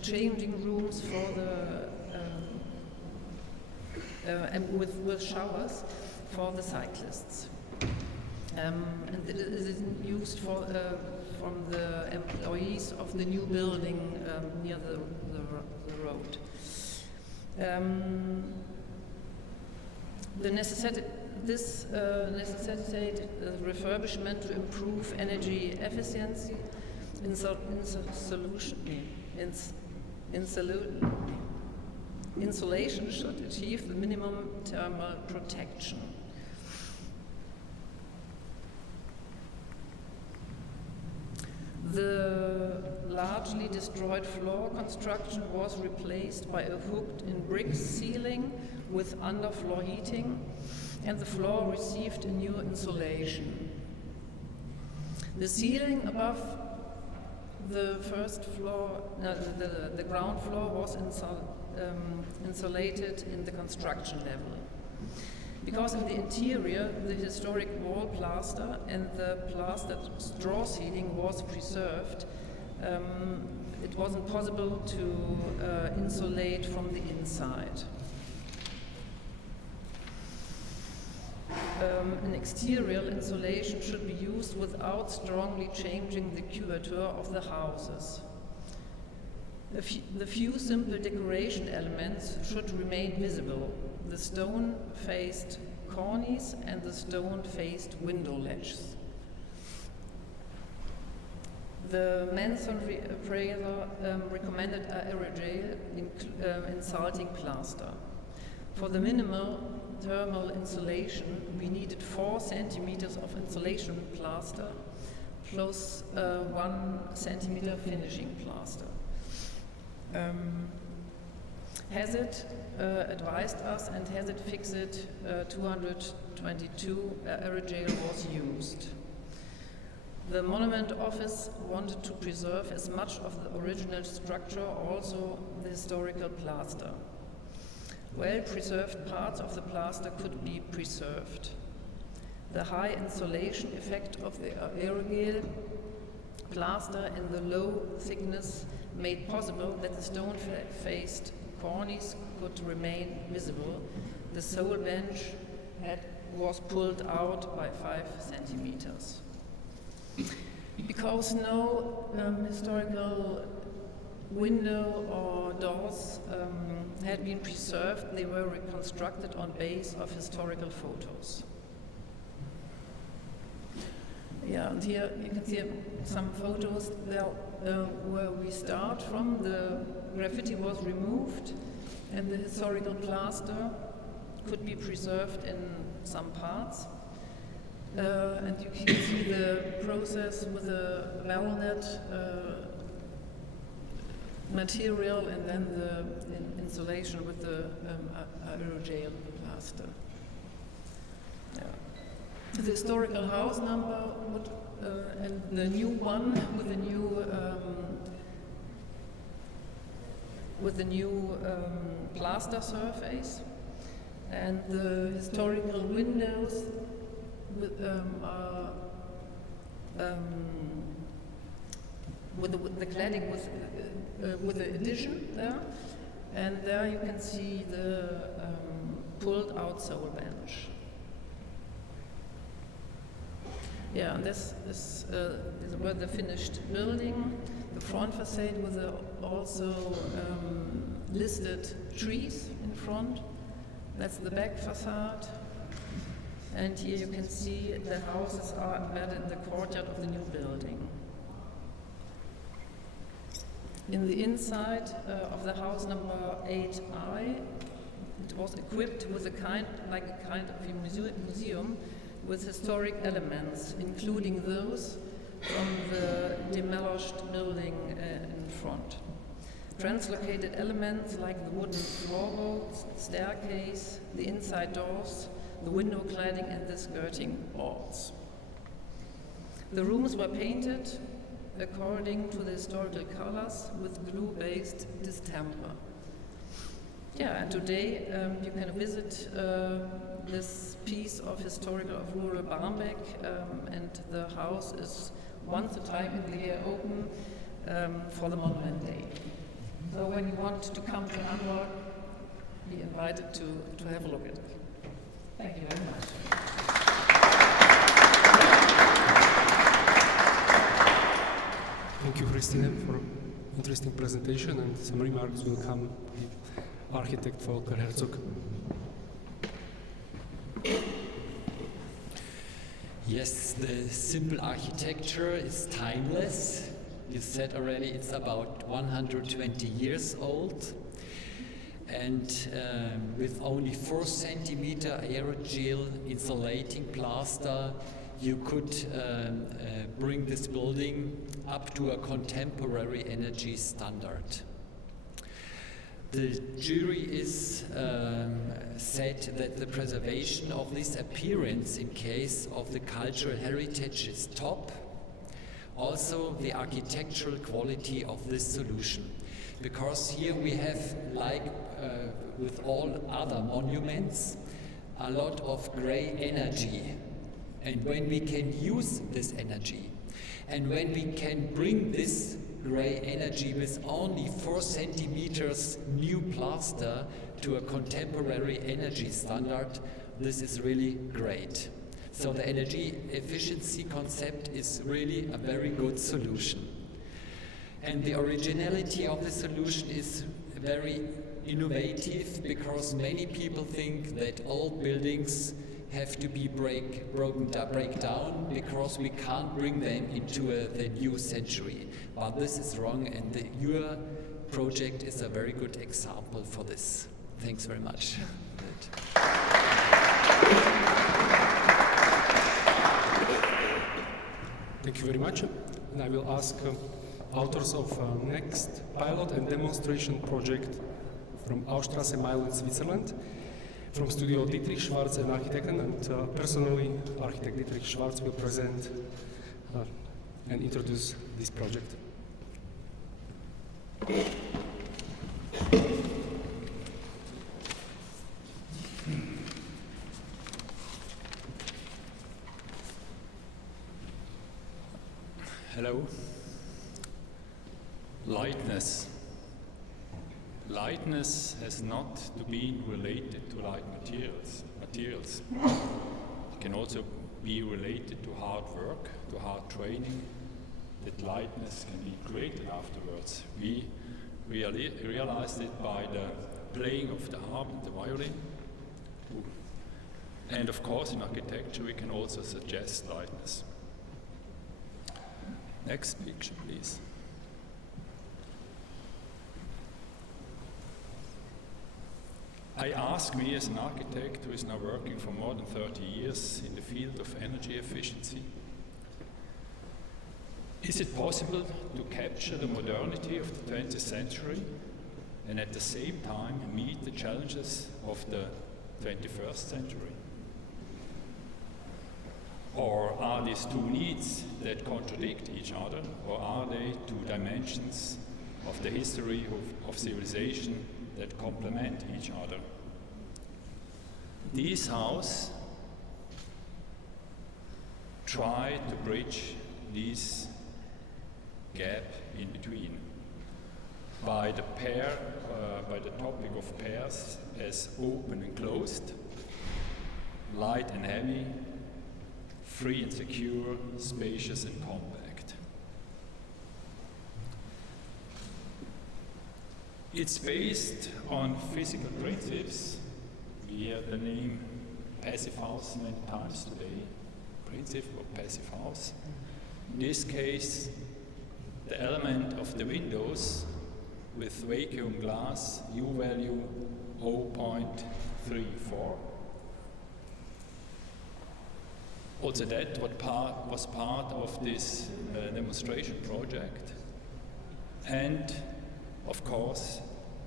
changing rooms for the and with showers for the cyclists. And it is used for from the employees of the new building near the this necessitated refurbishment to improve energy efficiency. Insulation should achieve the minimum thermal protection. The largely destroyed floor construction was replaced by a hooked-in brick ceiling with underfloor heating, and the floor received a new insulation. The ceiling above the first floor, the ground floor was insulated in the construction level. Because in the interior, the historic wall plaster and the plastered straw ceiling was preserved, it wasn't possible to insulate from the inside. An exterior insulation should be used without strongly changing the curvature of the houses. The few simple decoration elements should remain visible: the stone-faced cornice and the stone-faced window ledges. The masonry appraiser recommended aerogel insulting plaster. For the minimal thermal insulation, we needed 4 centimeters of insulation plaster plus 1 centimeter finishing plaster. Hazard advised us, and Hazard Fixit 222 aerogel was used. The Monument Office wanted to preserve as much of the original structure, also the historical plaster. Well-preserved parts of the plaster could be preserved. The high insulation effect of the aerogel plaster and the low thickness made possible that the stone-faced cornice could remain visible. The sole bench was pulled out by 5 centimeters. Because no historical window or doors had been preserved, they were reconstructed on base of historical photos. Yeah, and here you can see some photos there, where we start from. The graffiti was removed and the historical plaster could be preserved in some parts. And you can see the process with the walnut material and then the insulation with the aerogel plaster. Yeah. The historical house number would, and the new one with the new plaster surface, and the historical windows with the cladding with the addition there, and there you can see the pulled out sole bench. Yeah, and this is where the finished building, the front facade with also listed trees in front. That's the back facade. And here you can see the houses are embedded in the courtyard of the new building. In the inside of the house number 8I, it was equipped with a kind of a museum with historic elements, including those from the demolished building in front. Translocated elements like the wooden floorboards, staircase, the inside doors, the window cladding and the skirting boards. The rooms were painted according to the historical colors with glue-based distemper. Yeah, and today you can visit this piece of historical of rural Barmbek, and the house is once a time in the year open for the Monument Day. So when you want to come to Hamburg, be invited to have a look at it. Thank you very much. Thank you, Christine, for interesting presentation, and some remarks will come from architect Volker Herzog. Yes, the simple architecture is timeless. You said already it's about 120 years old. And with only 4 centimeter aerogel insulating plaster, you could bring this building up to a contemporary energy standard. The jury is said that the preservation of this appearance in case of the cultural heritage is top. Also, the architectural quality of this solution. Because here we have, like with all other monuments, a lot of gray energy. And when we can use this energy, and when we can bring this gray energy with only 4 centimeters new plaster to a contemporary energy standard, this is really great. So the energy efficiency concept is really a very good solution. And the originality of the solution is very innovative, because many people think that old buildings have to be break down because we can't bring them into the new century. But this is wrong, and your project is a very good example for this. Thanks very much. Thank you very much. And I will ask authors of NEST pilot and demonstration project from Ausstrasse Mile in Switzerland, from Studio Dietrich Schwarz and Architekten, and personally, architect Dietrich Schwarz will present and introduce this project. Hello. Lightness. Lightness has not to be related to light materials. It can also be related to hard work, to hard training. That lightness can be created afterwards. We realized it by the playing of the harp and the violin. And of course, in architecture, we can also suggest lightness. Next picture, please. I ask me as an architect who is now working for more than 30 years in the field of energy efficiency, is it possible to capture the modernity of the 20th century and at the same time meet the challenges of the 21st century? Or are these two needs that contradict each other, or are they two dimensions of the history of civilization that complement each other? This house tried to bridge this gap in between by the topic of pairs as open and closed, light and heavy, free and secure, spacious and compact. It's based on physical principes. We hear the name passive house many times today, principle of passive house. In this case, the element of the windows with vacuum glass, U value 0.34. Also that was part of this demonstration project. And of course,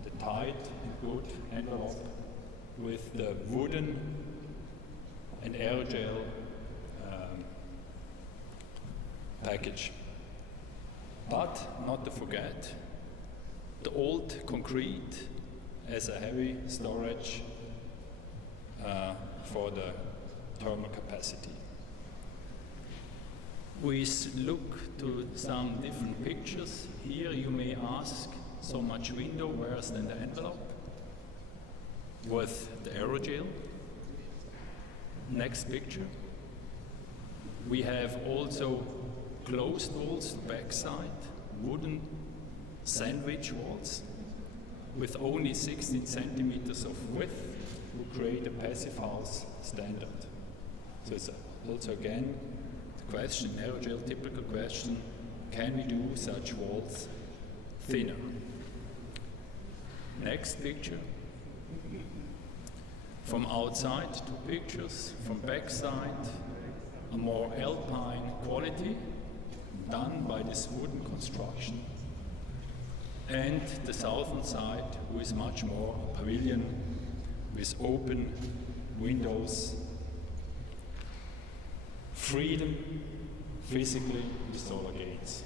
the tight and good envelope with the wooden and aerogel package. But not to forget, the old concrete as a heavy storage for the thermal capacity. We look to some different pictures. Here you may ask, so much window, where's then the envelope? With the aerogel. Next picture. We have also closed walls, backside, wooden sandwich walls with only 16 centimeters of width to create a passive house standard. So it's also again the question, aerogel, typical question, can we do such walls thinner? Next picture. From outside, 2 pictures. From backside, a more alpine quality done by this wooden construction. And the southern side, who is much more a pavilion with open windows, freedom physically with solar gates.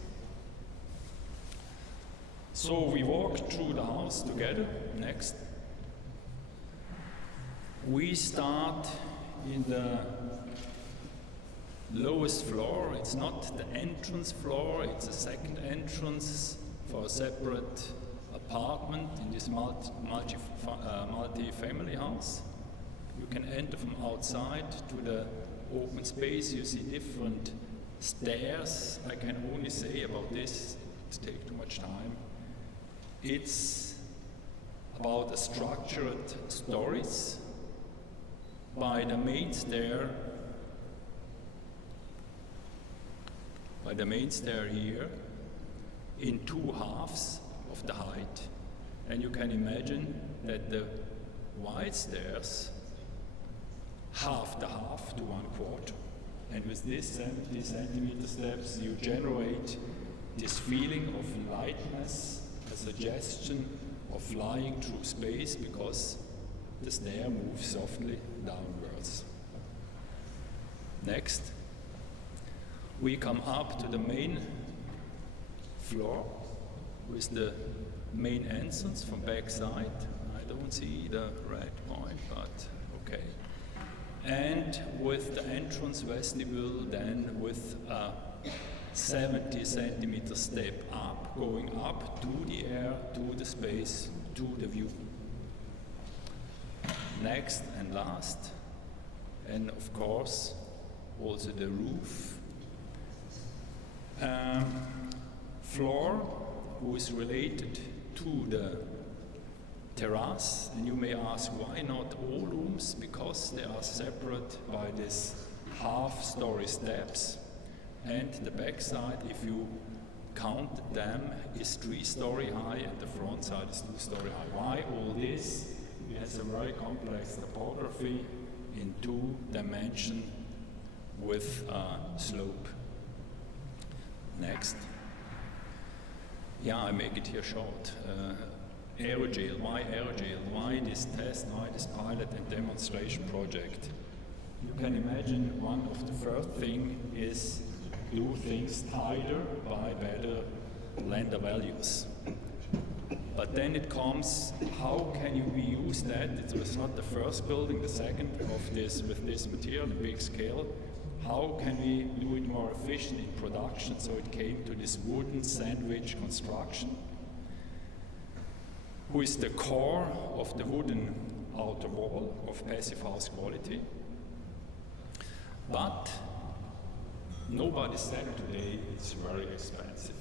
So we walked through the house together. Next. We start in the lowest floor. It's not the entrance floor, it's a second entrance for a separate apartment in this multi-family house. You can enter from outside to the open space. You see different stairs. I can only say about this, it takes too much time. It's about a structured stories by the main stair here in 2 halves of the height, and you can imagine that the wide stairs half the half to 1/4, and with this 70 centimeter steps you generate this feeling of lightness, a suggestion of flying through space because the stair moves softly downwards. Next, we come up to the main floor with the main entrance from back side. I don't see the red point, but okay. And with the entrance vestibule, then with a 70 centimeter step up, going up to the air, to the space, to the view. Next and last, and of course, also the roof. Floor, who is related to the terrace, and you may ask why not all rooms, because they are separate by this half-story steps, and the back side, if you count them, is 3-story high and the front side is 2-story high. Why all this? It has a very complex topography in 2 dimensions with slope. Next. Yeah, I make it here short. Aerogel, why Aerogel? Why this test, why this pilot and demonstration project? You can imagine one of the first thing is do things tighter by better lambda values. But then it comes, how can you reuse that? It was not the first building, the second of this with this material, the big scale. How can we do it more efficient in production? So it came to this wooden sandwich construction, who is the core of the wooden outer wall of passive house quality. But nobody said today it's very expensive,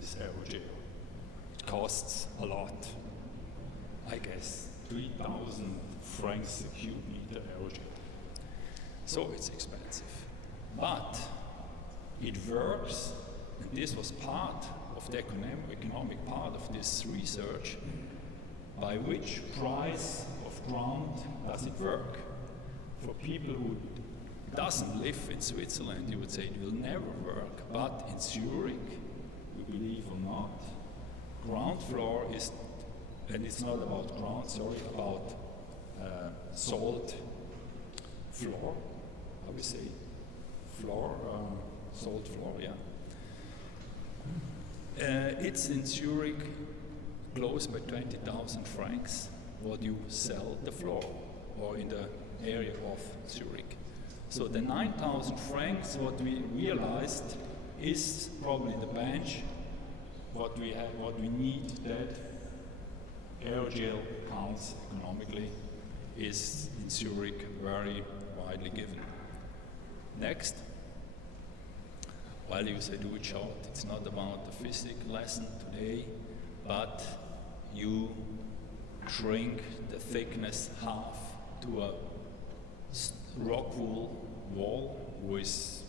this aerogel. It costs a lot. I guess 3,000 francs a cubic meter aerogel. So it's expensive. But it works, and this was part of the economic part of this research, by which price of ground does it work? For people who doesn't live in Switzerland, you would say it will never work, but in Zurich, we believe or not, ground floor is, and it's not about ground, sorry, about salt floor, how we say, floor, salt floor, yeah. It's in Zurich close by 20,000 francs what you sell the floor, or in the area of Zurich. So the 9,000 francs, what we realized, is probably the bench, what we have, what we need, that aerogel counts economically, is in Zurich very widely given. Next. Well, you say do it short. It's not about the physics lesson today, but you shrink the thickness half to a rock wool wall with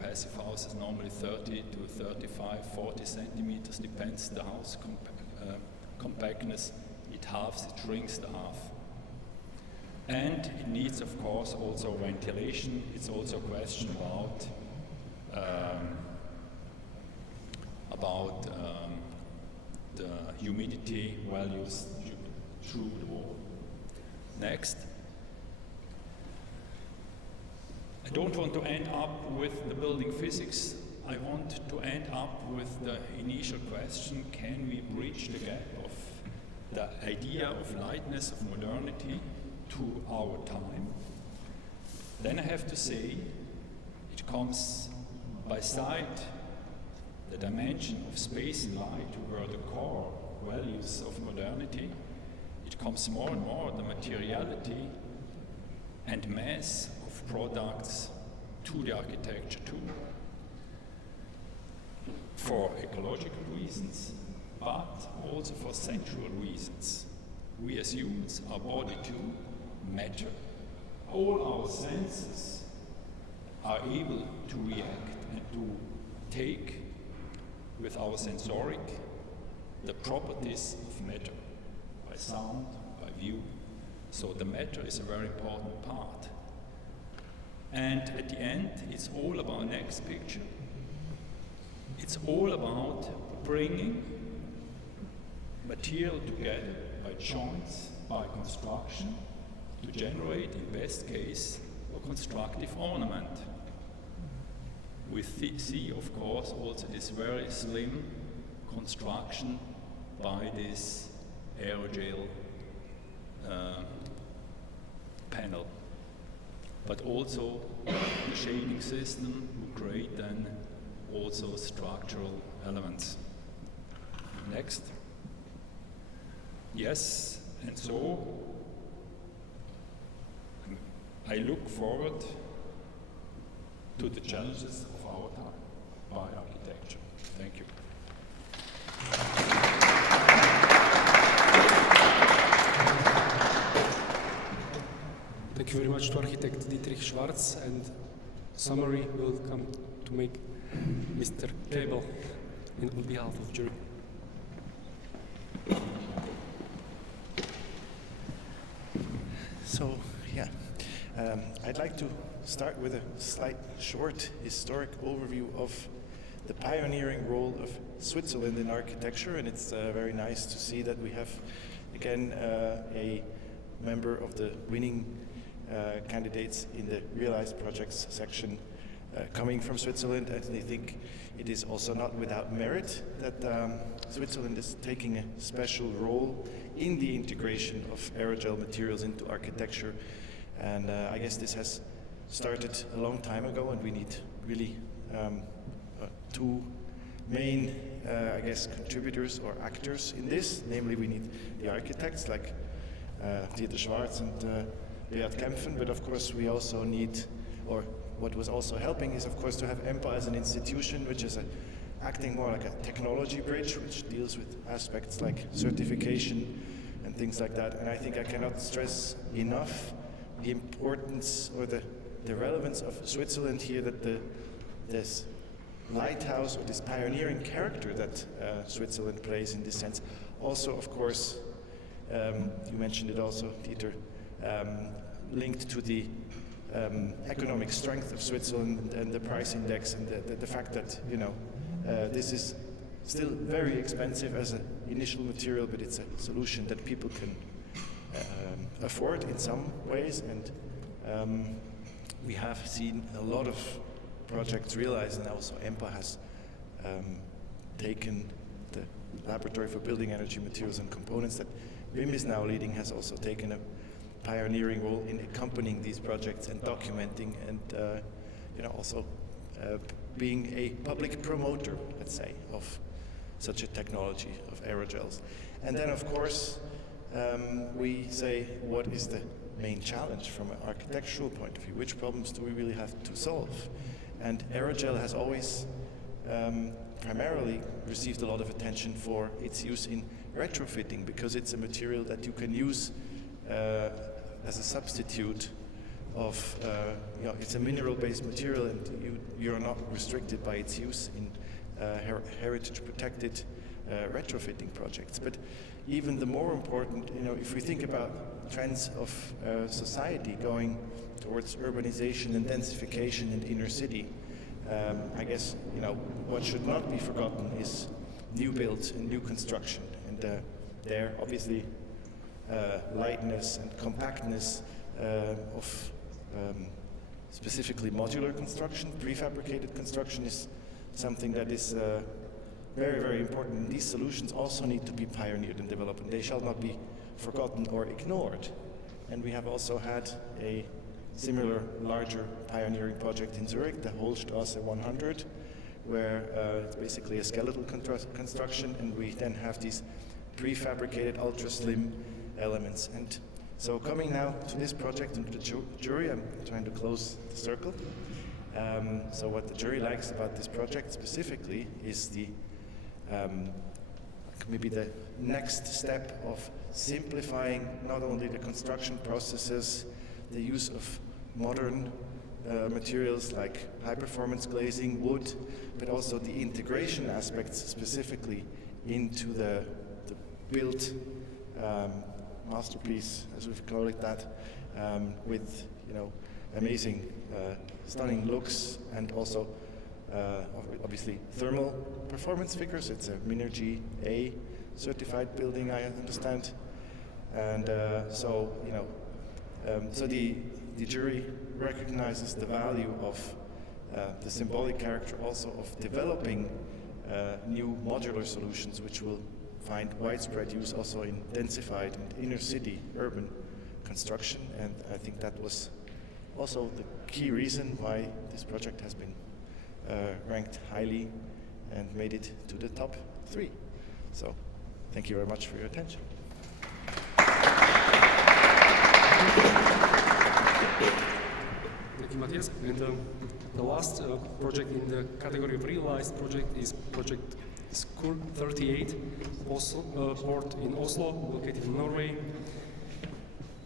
passive houses normally 30 to 35, 40 centimeters, depends the house compactness. It halves, it shrinks the half. And it needs, of course, also ventilation. It's also a question about the humidity values through the wall. Next. I don't want to end up with the building physics. I want to end up with the initial question, can we bridge the gap of the idea of lightness, of modernity, to our time? Then I have to say, it comes by side the dimension of space and light were the core values of modernity. It comes more and more the materiality and mass of products to the architecture too. For ecological reasons, but also for sensual reasons. We as humans are body too, matter. All our senses are able to react and to take with our sensoric the properties of matter, by sound, by view. So the matter is a very important part. And at the end, it's all about next picture. It's all about bringing material together by joints, by construction, to generate, in best case, a constructive ornament. We see, of course, also this very slim construction by this aerogel panel, but also the shading system who create then also structural elements. Next. Yes, and so I look forward to the challenges of our time by architecture. Thank you. Thank you very much to architect Dietrich Schwarz, and summary will come to make Mr. Cable on behalf of Zurich. So, yeah, I'd like to start with a slight short historic overview of the pioneering role of Switzerland in architecture, and it's very nice to see that we have again a member of the winning candidates in the realized projects section coming from Switzerland. And I think it is also not without merit that Switzerland is taking a special role in the integration of aerogel materials into architecture. And I guess this has started a long time ago, and we need really two main, I guess, contributors or actors in this. Namely, we need the architects like Dieter Schwarz and Beat Kempfen, but of course we also need, or what was also helping is of course to have Empa as an institution which is acting more like a technology bridge, which deals with aspects like certification and things like that. And I think I cannot stress enough the importance or the relevance of Switzerland here, that this lighthouse or this pioneering character that Switzerland plays in this sense. Also, of course, you mentioned it also, Dieter, linked to the economic strength of Switzerland and the price index, and the fact that, you know, this is still very expensive as an initial material, but it's a solution that people can afford in some ways. And we have seen a lot of projects realized, and also Empa has taken the Laboratory for Building Energy Materials and Components that Wim is now leading, has also taken a pioneering role in accompanying these projects and documenting, and you know, also being a public promoter, let's say, of such a technology of aerogels. And then, of course, we say, what is the main challenge from an architectural point of view? Which problems do we really have to solve? And aerogel has always primarily received a lot of attention for its use in retrofitting, because it's a material that you can use as a substitute of, it's a mineral-based material, and you're not restricted by its use in heritage-protected retrofitting projects. But even the more important, if we think about trends of society going towards urbanization and densification in the inner city, I guess what should not be forgotten is new builds and new construction, and there obviously lightness and compactness of specifically modular construction, prefabricated construction is something that is very, very important. And these solutions also need to be pioneered and developed, and they shall not be forgotten or ignored. And we have also had a similar larger pioneering project in Zurich, the Holstrasse 100, where it's basically a skeletal construction, and we then have these prefabricated ultra-slim elements. And so coming now to this project and to the jury, I'm trying to close the circle. So what the jury likes about this project specifically is the maybe the next step of simplifying not only the construction processes, the use of modern materials like high-performance glazing, wood, but also the integration aspects specifically into the built masterpiece, as we call it that, with amazing, stunning looks, and also obviously thermal performance figures. It's a Minergie A certified building, I understand, and so the jury recognizes the value of the symbolic character also of developing new modular solutions, which will find widespread use also in densified and inner city urban construction. And I think that was also the key reason why this project has been ranked highly and made it to the top 3. So thank you very much for your attention. Thank you, Matthias. And the last project in the category of realized project is project School 38, port in Oslo, located in Norway,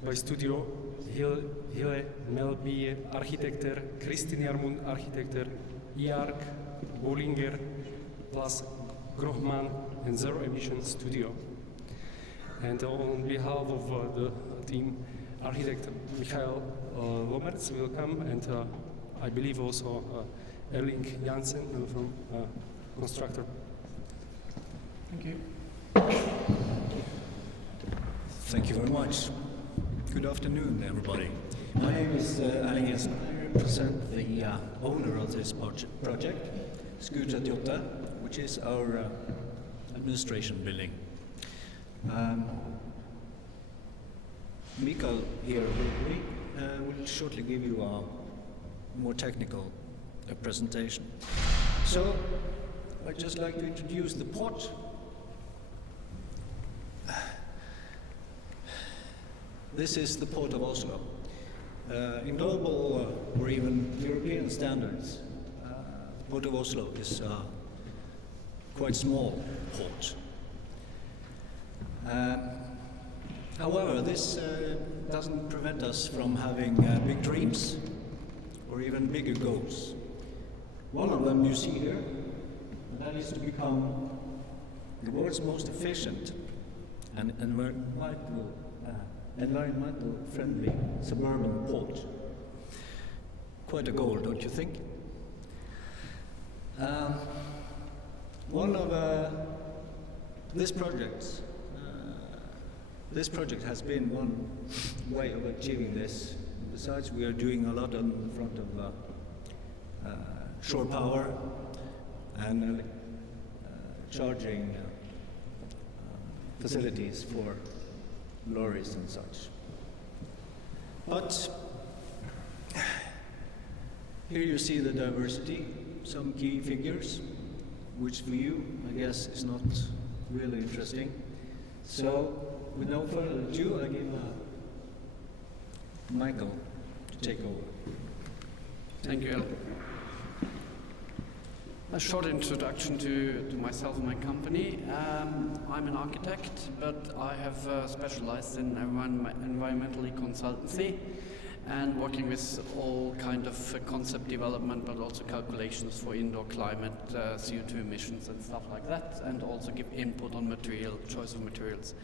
by studio Hille Melbye Architecter, Kristin Jarmund Architecter, IARC, Bollinger, plus Grohmann and Zero Emission Studio. And on behalf of the team, architect Michael Lomertz will come, and I believe also Erling Jansen from constructor. Thank you. Thank you very much. Good afternoon, everybody. My name is Erling Jansen. I represent the owner of this project, School 38, which is our administration building. Mikael here with me will shortly give you a more technical presentation. So, I'd just like to introduce the port. This is the port of Oslo. In global or even European standards, the port of Oslo is a quite small port. However, this doesn't prevent us from having big dreams or even bigger goals. One of them you see here, and that is to become the world's most efficient and environmental friendly suburban port. Quite a goal, don't you think? This project has been one way of achieving this. Besides, we are doing a lot on the front of shore power and charging facilities for lorries and such. But here you see the diversity, some key figures, which for you, I guess, is not really interesting. So, with no further ado, I give Michael to take over. Thank you, El. A short introduction to myself and my company. I'm an architect, but I have specialized in environmentally consultancy, and working with all kind of concept development, but also calculations for indoor climate, CO2 emissions and stuff like that, and also give input on material, choice of materials.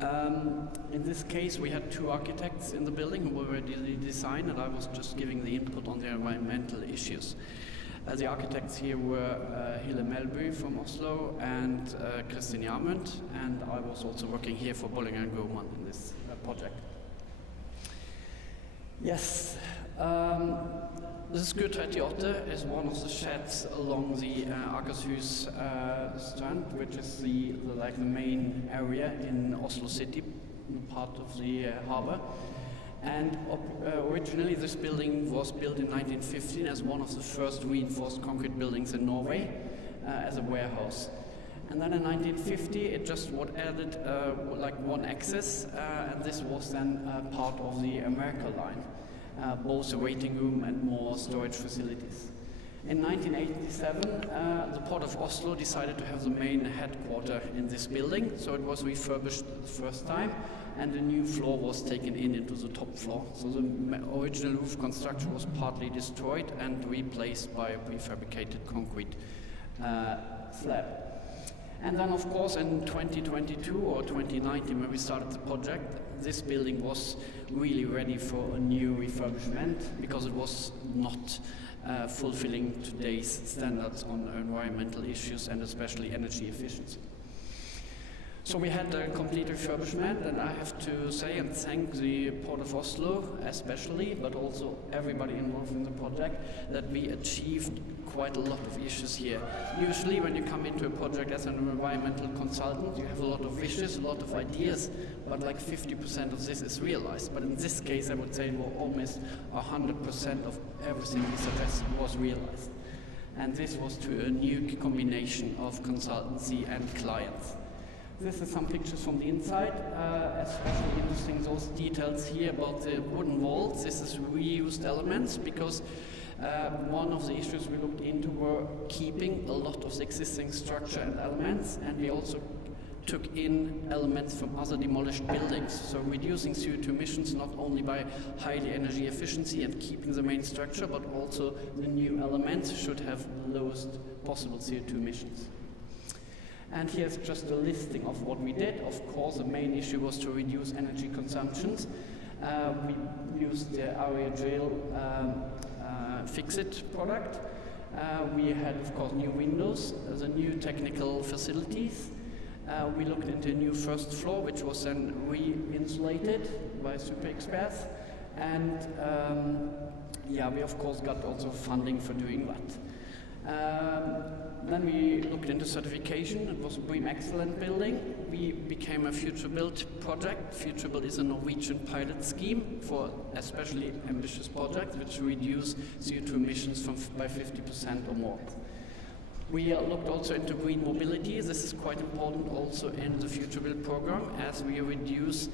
In this case, we had two architects in the building who were the design, and I was just giving the input on the environmental issues. The architects here were Hille Melby from Oslo and Kristin Jarmund, and I was also working here for Bollinger & Grohmann in this project. Yes, the Skur 38 is one of the sheds along the Akershus strand, which is the main area in Oslo city, part of the harbour. And originally this building was built in 1915 as one of the first reinforced concrete buildings in Norway as a warehouse. And then in 1950 it just was added like one axis, and this was then part of the America line, both a waiting room and more storage facilities. In 1987, the Port of Oslo decided to have the main headquarters in this building, so it was refurbished the first time, and a new floor was taken into the top floor. So the original roof construction was partly destroyed and replaced by a prefabricated concrete slab. And then, of course, in 2022 or 2019, when we started the project, this building was really ready for a new refurbishment because it was not fulfilling today's standards on environmental issues and especially energy efficiency. So we had a complete refurbishment, and I have to say and thank the Port of Oslo especially, but also everybody involved in the project, that we achieved quite a lot of issues here. Usually when you come into a project as an environmental consultant, you have a lot of wishes, a lot of ideas, but like 50% of this is realized. But in this case, I would say almost 100% of everything we suggested was realized. And this was to a new combination of consultancy and clients. This is some pictures from the inside, especially interesting those details here about the wooden walls. This is reused elements because one of the issues we looked into were keeping a lot of the existing structure and elements, and we also took in elements from other demolished buildings. So reducing CO2 emissions not only by highly energy efficiency and keeping the main structure, but also the new elements should have the lowest possible CO2 emissions. And here's just a listing of what we did. Of course, the main issue was to reduce energy consumptions. We used the Aerogel Fix-It product. We had, of course, new windows, the new technical facilities. We looked into a new first floor, which was then re-insulated by super experts. And yeah, we of course got also funding for doing that. Then we looked into certification. It was a BREEAM Excellent building. We became a Future Build project. Future Build is a Norwegian pilot scheme for especially ambitious projects which reduce CO2 emissions by 50% or more. We looked also into green mobility. This is quite important also in the Future Build program, as we reduce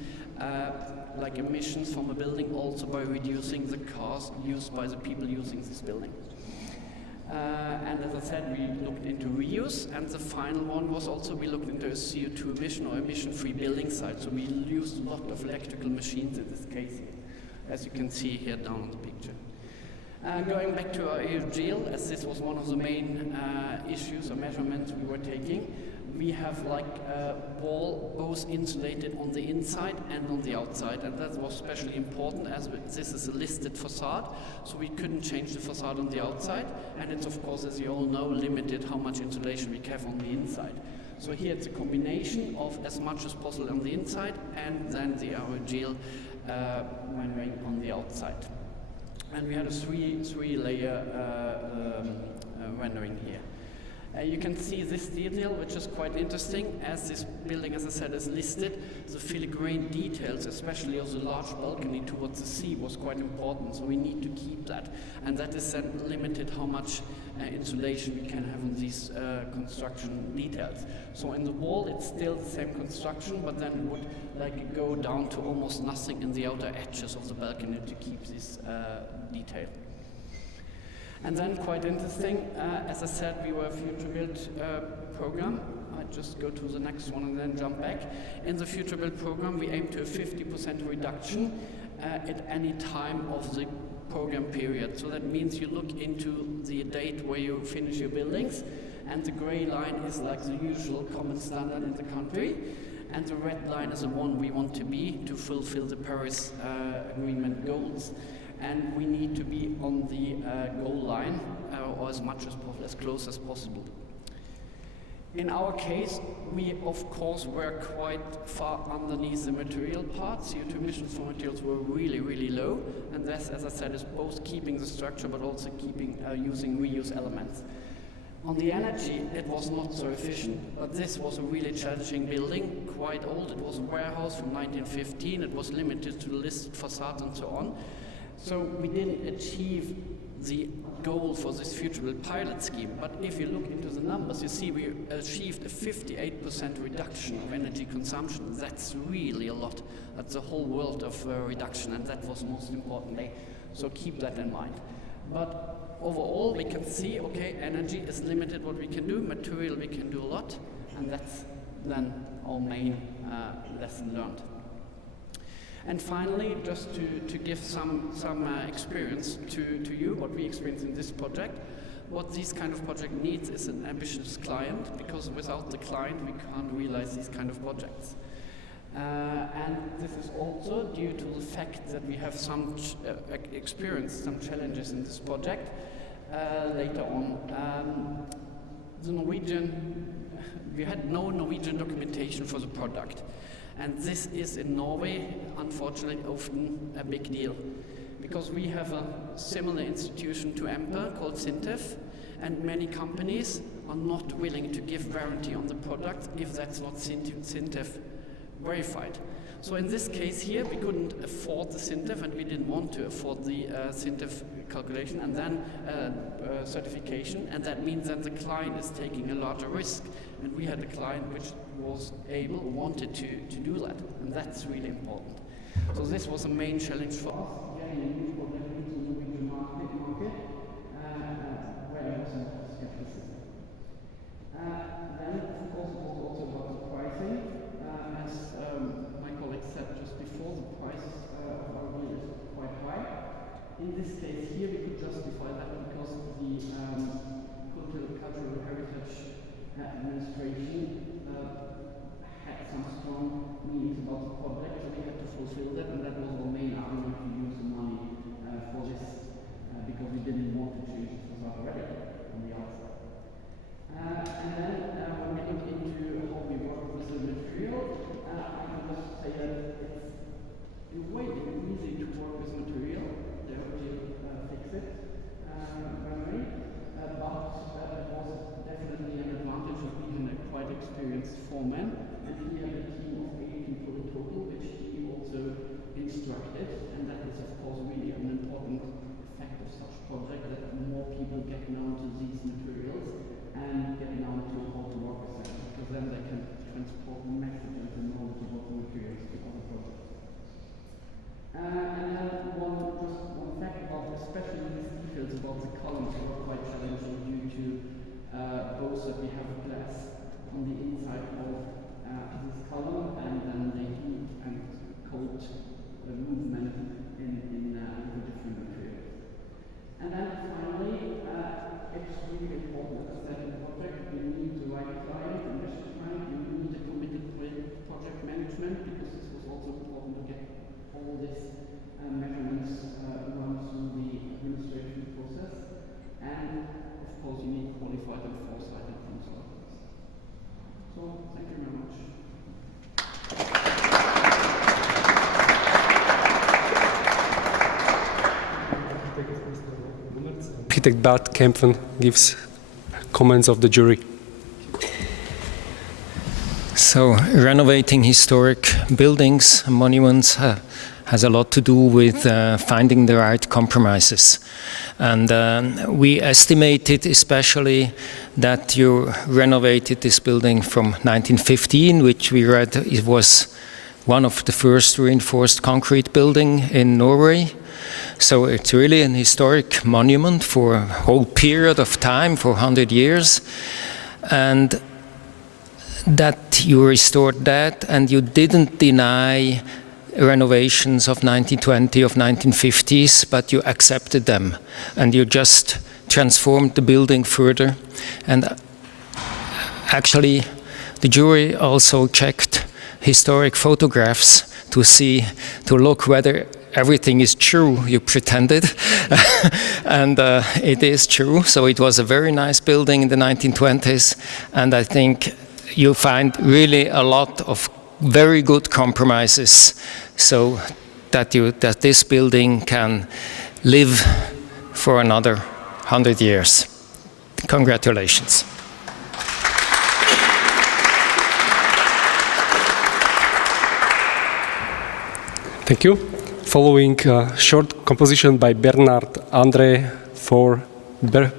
like emissions from a building also by reducing the cars used by the people using this building. And as I said, we looked into reuse, and the final one was also we looked into a CO2 emission or emission-free building site. So we used a lot of electrical machines in this case here, as you can see here down on the picture. Going back to our Aerogel, as this was one of the main issues or measurements we were taking, we have like a wall both insulated on the inside and on the outside, and that was especially important as this is a listed facade, so we couldn't change the facade on the outside, and it's of course, as you all know, limited how much insulation we can have on the inside. So here it's a combination of as much as possible on the inside and then the Aerogel rendering on the outside. And we had a three-layer rendering here. You can see this detail, which is quite interesting, as this building, as I said, is listed. The filigrane details, especially of the large balcony towards the sea, was quite important, so we need to keep that. And that is then limited how much insulation we can have on these construction details. So in the wall, it's still the same construction, but then it would like go down to almost nothing in the outer edges of the balcony to keep this detail. And then, quite interesting, as I said, we were a Future Build program. I just go to the next one and then jump back. In the Future Build program, we aim to a 50% reduction at any time of the program period. So that means you look into the date where you finish your buildings, and the gray line is like the usual common standard in the country, and the red line is the one we want to be to fulfill the Paris Agreement goals. And we need to be on the goal line, or as much as possible, as close as possible. In our case, we of course were quite far underneath the material part. CO2 emissions for materials were really, really low, and this, as I said, is both keeping the structure but also keeping using reuse elements. On the energy, it was not so efficient, but this was a really challenging building, quite old. It was a warehouse from 1915. It was limited to the listed facade and so on. So we didn't achieve the goal for this future build pilot scheme. But if you look into the numbers, you see we achieved a 58% reduction of energy consumption. That's really a lot. That's a whole world of reduction, and that was most importantly. So keep that in mind. But overall, we can see, okay, energy is limited what we can do, material we can do a lot, and that's then our main lesson learned. And finally, just to give some experience to you, what we experience in this project, what this kind of project needs is an ambitious client, because without the client we can't realize these kind of projects. And this is also due to the fact that we have some experienced some challenges in this project later on. We had no Norwegian documentation for the product. And this is in Norway, unfortunately, often a big deal, because we have a similar institution to Empa called SINTEF, and many companies are not willing to give warranty on the product if that's not SINTEF verified. So in this case here, we couldn't afford the SINTEF, and we didn't want to afford the SINTEF calculation and then certification, and that means that the client is taking a larger risk. And we had a client which was wanted to do that, and that's really important. So this was a main challenge for us, getting a new product into the Norwegian market, where there was some skepticism. Then, of course, it was also about the pricing. As my colleague said just before, the price of our build is quite high. In this case here, we could justify that because the Cultural Heritage Administration had some strong meanings about the project, so we had to fulfill that, and that was our main argument to use the money for this, because we didn't want to change the facade already on the outside. And then when we look into how we work with the material, I can just say that it's in a way easy to work with material. The Aerogel fix it primarily, but it was definitely an advantage of being a quite experienced foreman, and he had a team of 8 people in total, which he also instructed, and that is of course really an important effect of such project, that more people get known to these materials and get known to how to work with them, because then they can transport messages and knowledge about the materials to other projects. And then one fact about, especially these details about the columns, were quite challenging due to both that we have glass on the inside of this column, and then the heat and cold movement in the different materials. And then finally, it's really important, as I said in the project, you need the right client, ambitious client, you need a committed project management, because this was also important to get all these measurements run through the administration process. And of course, you need qualified and foresighted consultants. So, thank you very much. Architect Bart Kempfen gives comments of the jury. So, renovating historic buildings, monuments, has a lot to do with finding the right compromises. And we estimated especially that you renovated this building from 1915, which we read it was one of the first reinforced concrete building in Norway. So it's really an historic monument for a whole period of time, for 100 years. And that you restored that, and you didn't deny renovations of 1920, of 1950s, but you accepted them and you just transformed the building further. And actually, the jury also checked historic photographs to look whether everything is true you pretended. And it is true. So it was a very nice building in the 1920s, and I think you find really a lot of very good compromises so that this building can live for another 100 years. Congratulations. Thank you. Following a short composition by Bernard André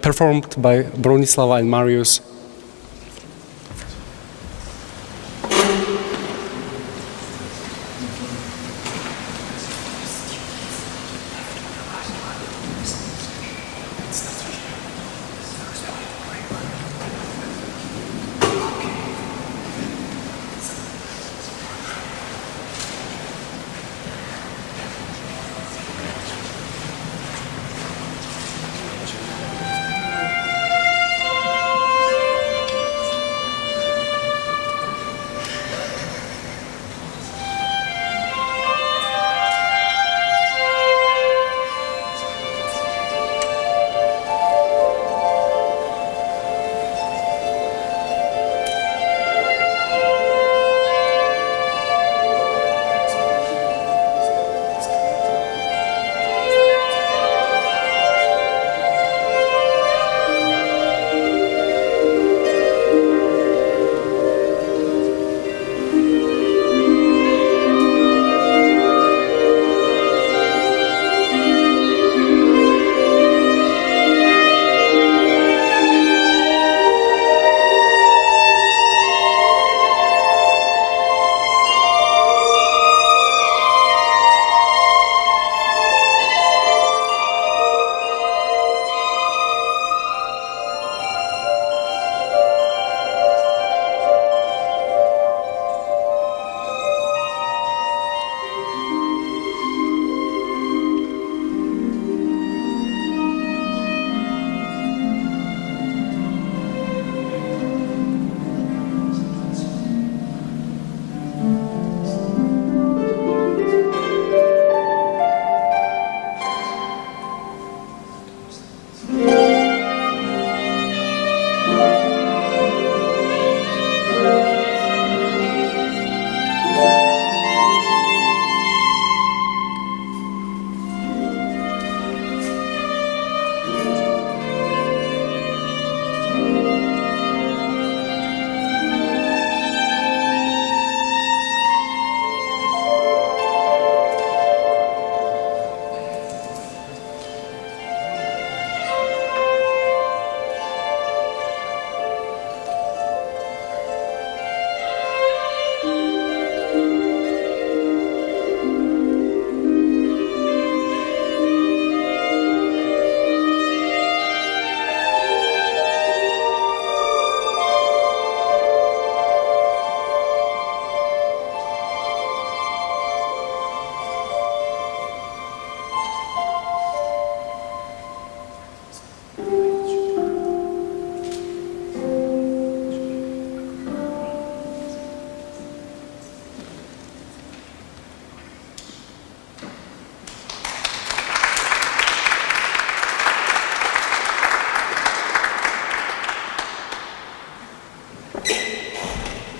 performed by Bronislava and Marius.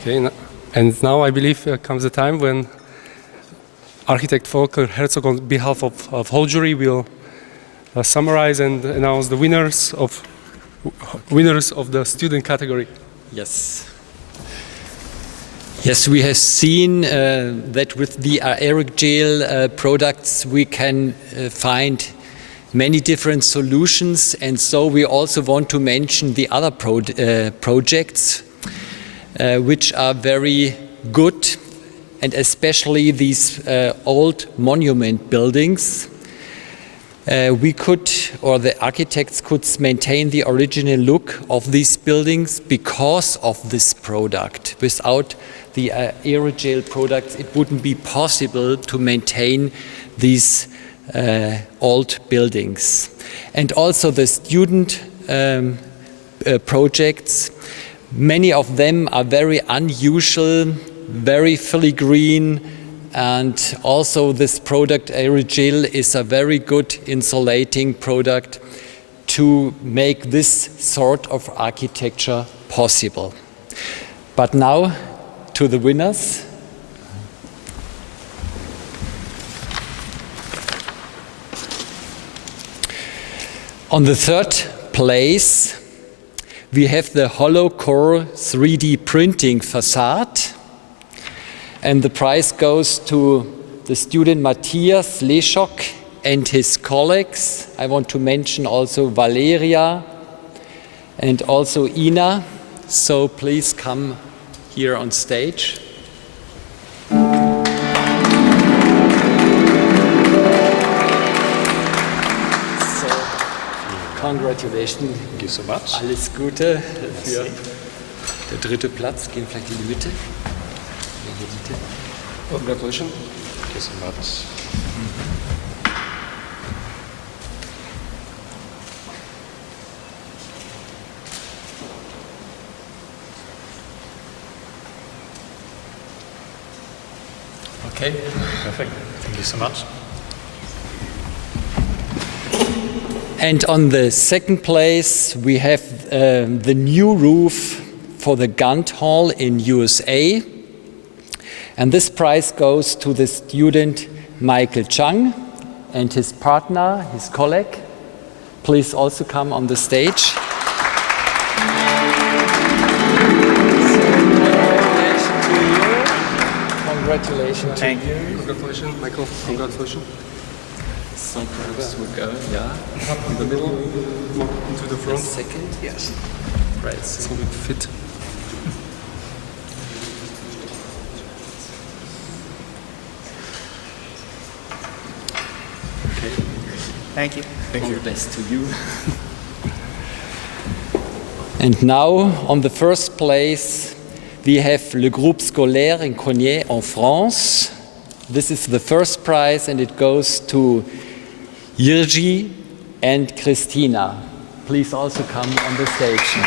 Okay, and now I believe comes the time when architect Volker Herzog, on behalf of whole jury, will summarize and announce the winners of the student category. Yes. Yes, we have seen that with the Aerogel products we can find many different solutions, and so we also want to mention the other projects which are very good, and especially these old monument buildings. we could, or the architects could maintain the original look of these buildings because of this product. Without the aerogel products, it wouldn't be possible to maintain these old buildings. And also the student projects, many of them are very unusual, very filigree, and also this product Aerogel is a very good insulating product to make this sort of architecture possible. But now to the winners. On the third place, we have the hollow core 3D printing facade. And the prize goes to the student Matthias Leschok and his colleagues. I want to mention also Valeria and also Ina. So please come here on stage. Congratulations. Thank you so much. Alles Gute für der dritte Platz. Gehen vielleicht in die Mitte. Congratulations. Thank you so much. Okay. Perfect. Thank you so much. And on the second place, we have the new roof for the Gant Hall in USA. And this prize goes to the student Michael Chang and his partner, his colleague. Please also come on the stage. Congratulations to you. Congratulations, Michael. Congratulations. So perhaps we'll go, in the middle, more into the front. Second, yes. Right, So we fit. Okay. Thank you. All the best to you. And now, on the first place, we have Le Groupe Scolaire in Cognier en France. This is the first prize, and it goes to Jirgi and Christina. Please also come on the stage.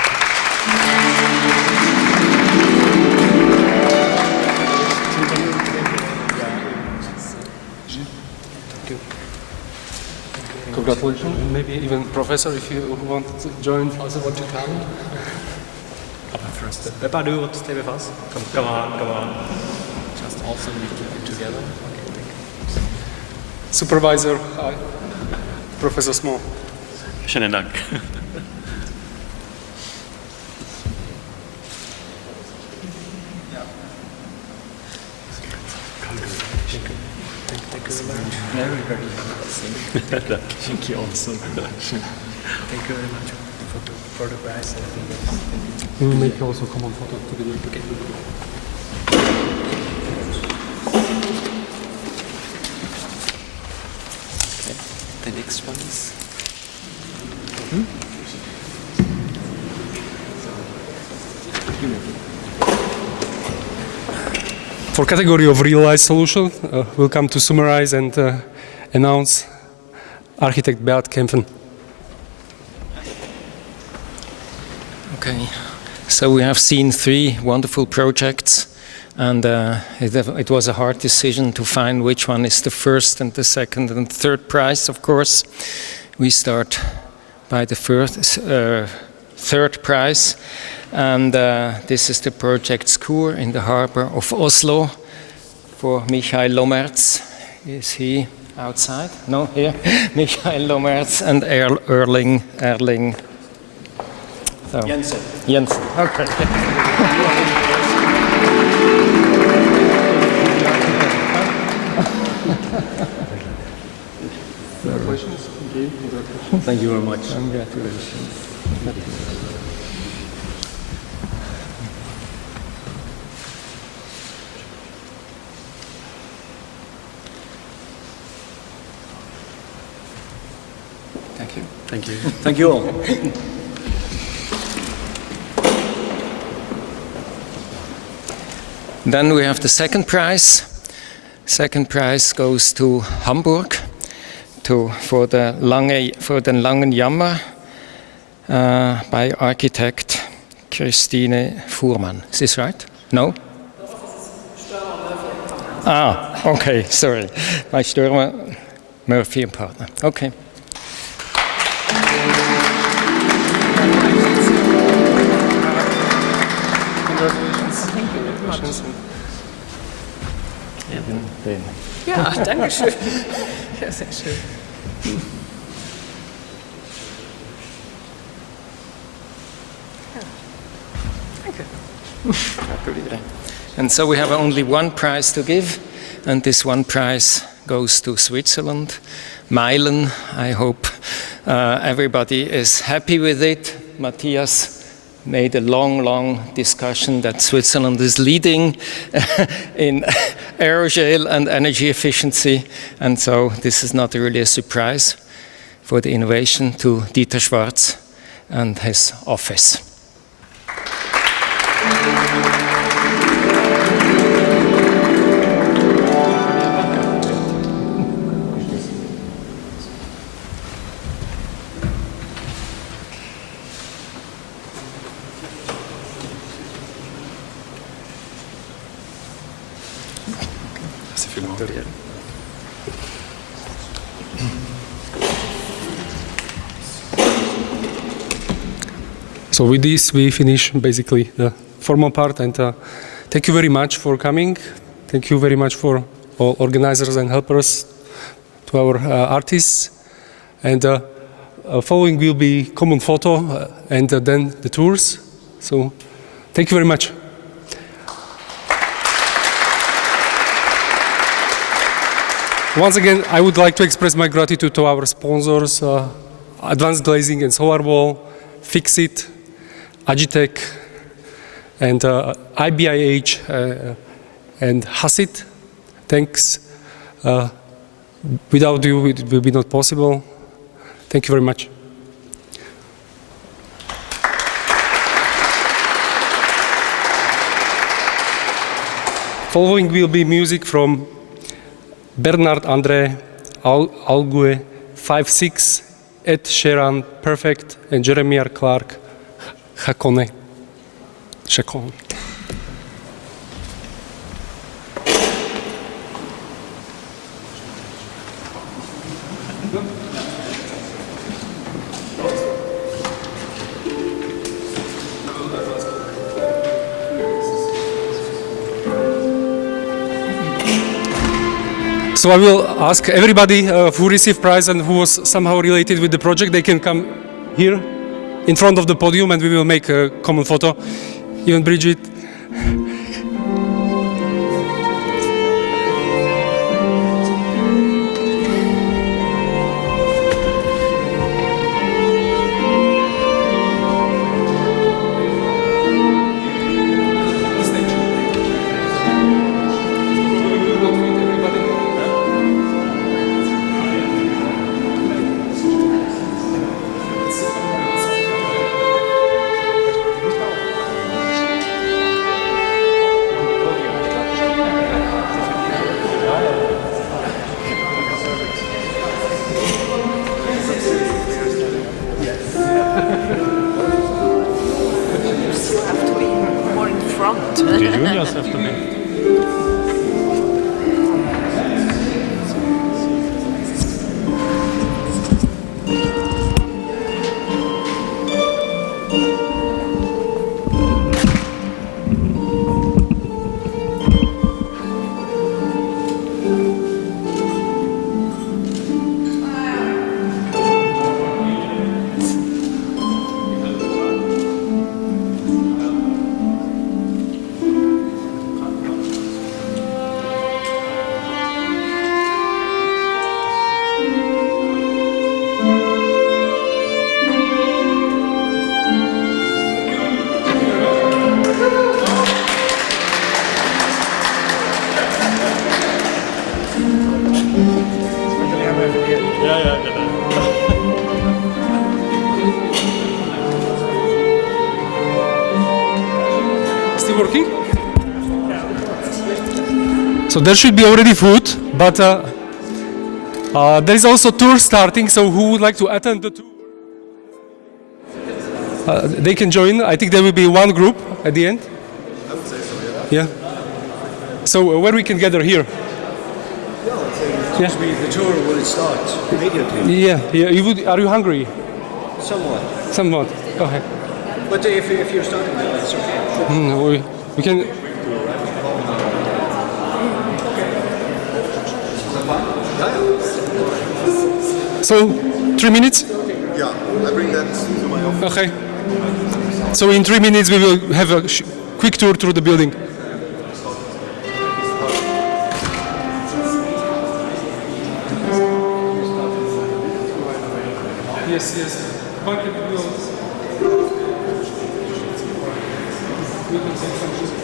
Congratulations. Maybe even professor, if you want to join. Also want to come? First. Pepadu, stay with us. Come on. Just also we keep it together. Supervisor, Professor Small. Schönen Dank. Very, very interesting. Thank you also. Thank you very much for the prize. We will make also common photo together. Okay. The next one is. For category of real-life solution, we'll come to summarize and announce architect Beat Kempfen. Okay, so we have seen 3 wonderful projects, and it was a hard decision to find which one is the first and the second and third prize, of course. We start by the third prize, and this is the project Skur in the harbor of Oslo for Michael Lomertz. Is he outside? No, here. Michael Lomertz and Erling. So. Jensen. Okay. Congratulations. Thank you very much. Congratulations. Thank you. Thank you all. Then we have the second prize. Second prize goes to Hamburg for the Langen Jammer by architect Christine Fuhrmann. Is this right? No? Ah, okay, sorry. By Stürmer, Murphy and Partner. Okay. Congratulations. Thank you very much. Ben. Ja, danke schön. Ja, sehr schön. And so we have only one prize to give, and this one prize goes to Switzerland. Meilen, I hope everybody is happy with it. Matthias made a long discussion that Switzerland is leading in aerogel and energy efficiency, and so this is not really a surprise for the innovation to Dieter Schwarz and his office. So with this, we finish basically the formal part, and thank you very much for coming. Thank you very much for all organizers and helpers, to our artists. And following will be common photo and then the tours. So thank you very much. Once again, I would like to express my gratitude to our sponsors, Advanced Glazing and Solar Wall, Fixit, Agitech, and IBIH and Hasit. Thanks. Without you, it will be not possible. Thank you very much. Following will be music from Bernard André, Algue, 5-6, Ed Sheeran, Perfect, and Jeremiah Clark, Chacon. So I will ask everybody who received prize and who was somehow related with the project, they can come here in front of the podium and we will make a common photo. Even Bridget. So there should be already food, but there is also tour starting, so who would like to attend the tour? They can join. I think there will be one group at the end. I would say so, yeah. Yeah. So where we can gather here? Yeah. The tour will start immediately. Yeah. Are you hungry? Somewhat. Somewhat. Okay. But if you're starting now, it's okay. We can. So 3 minutes? Yeah, I bring that to my office. Okay. So in 3 minutes we will have a quick tour through the building. Yes, yes. We can take some.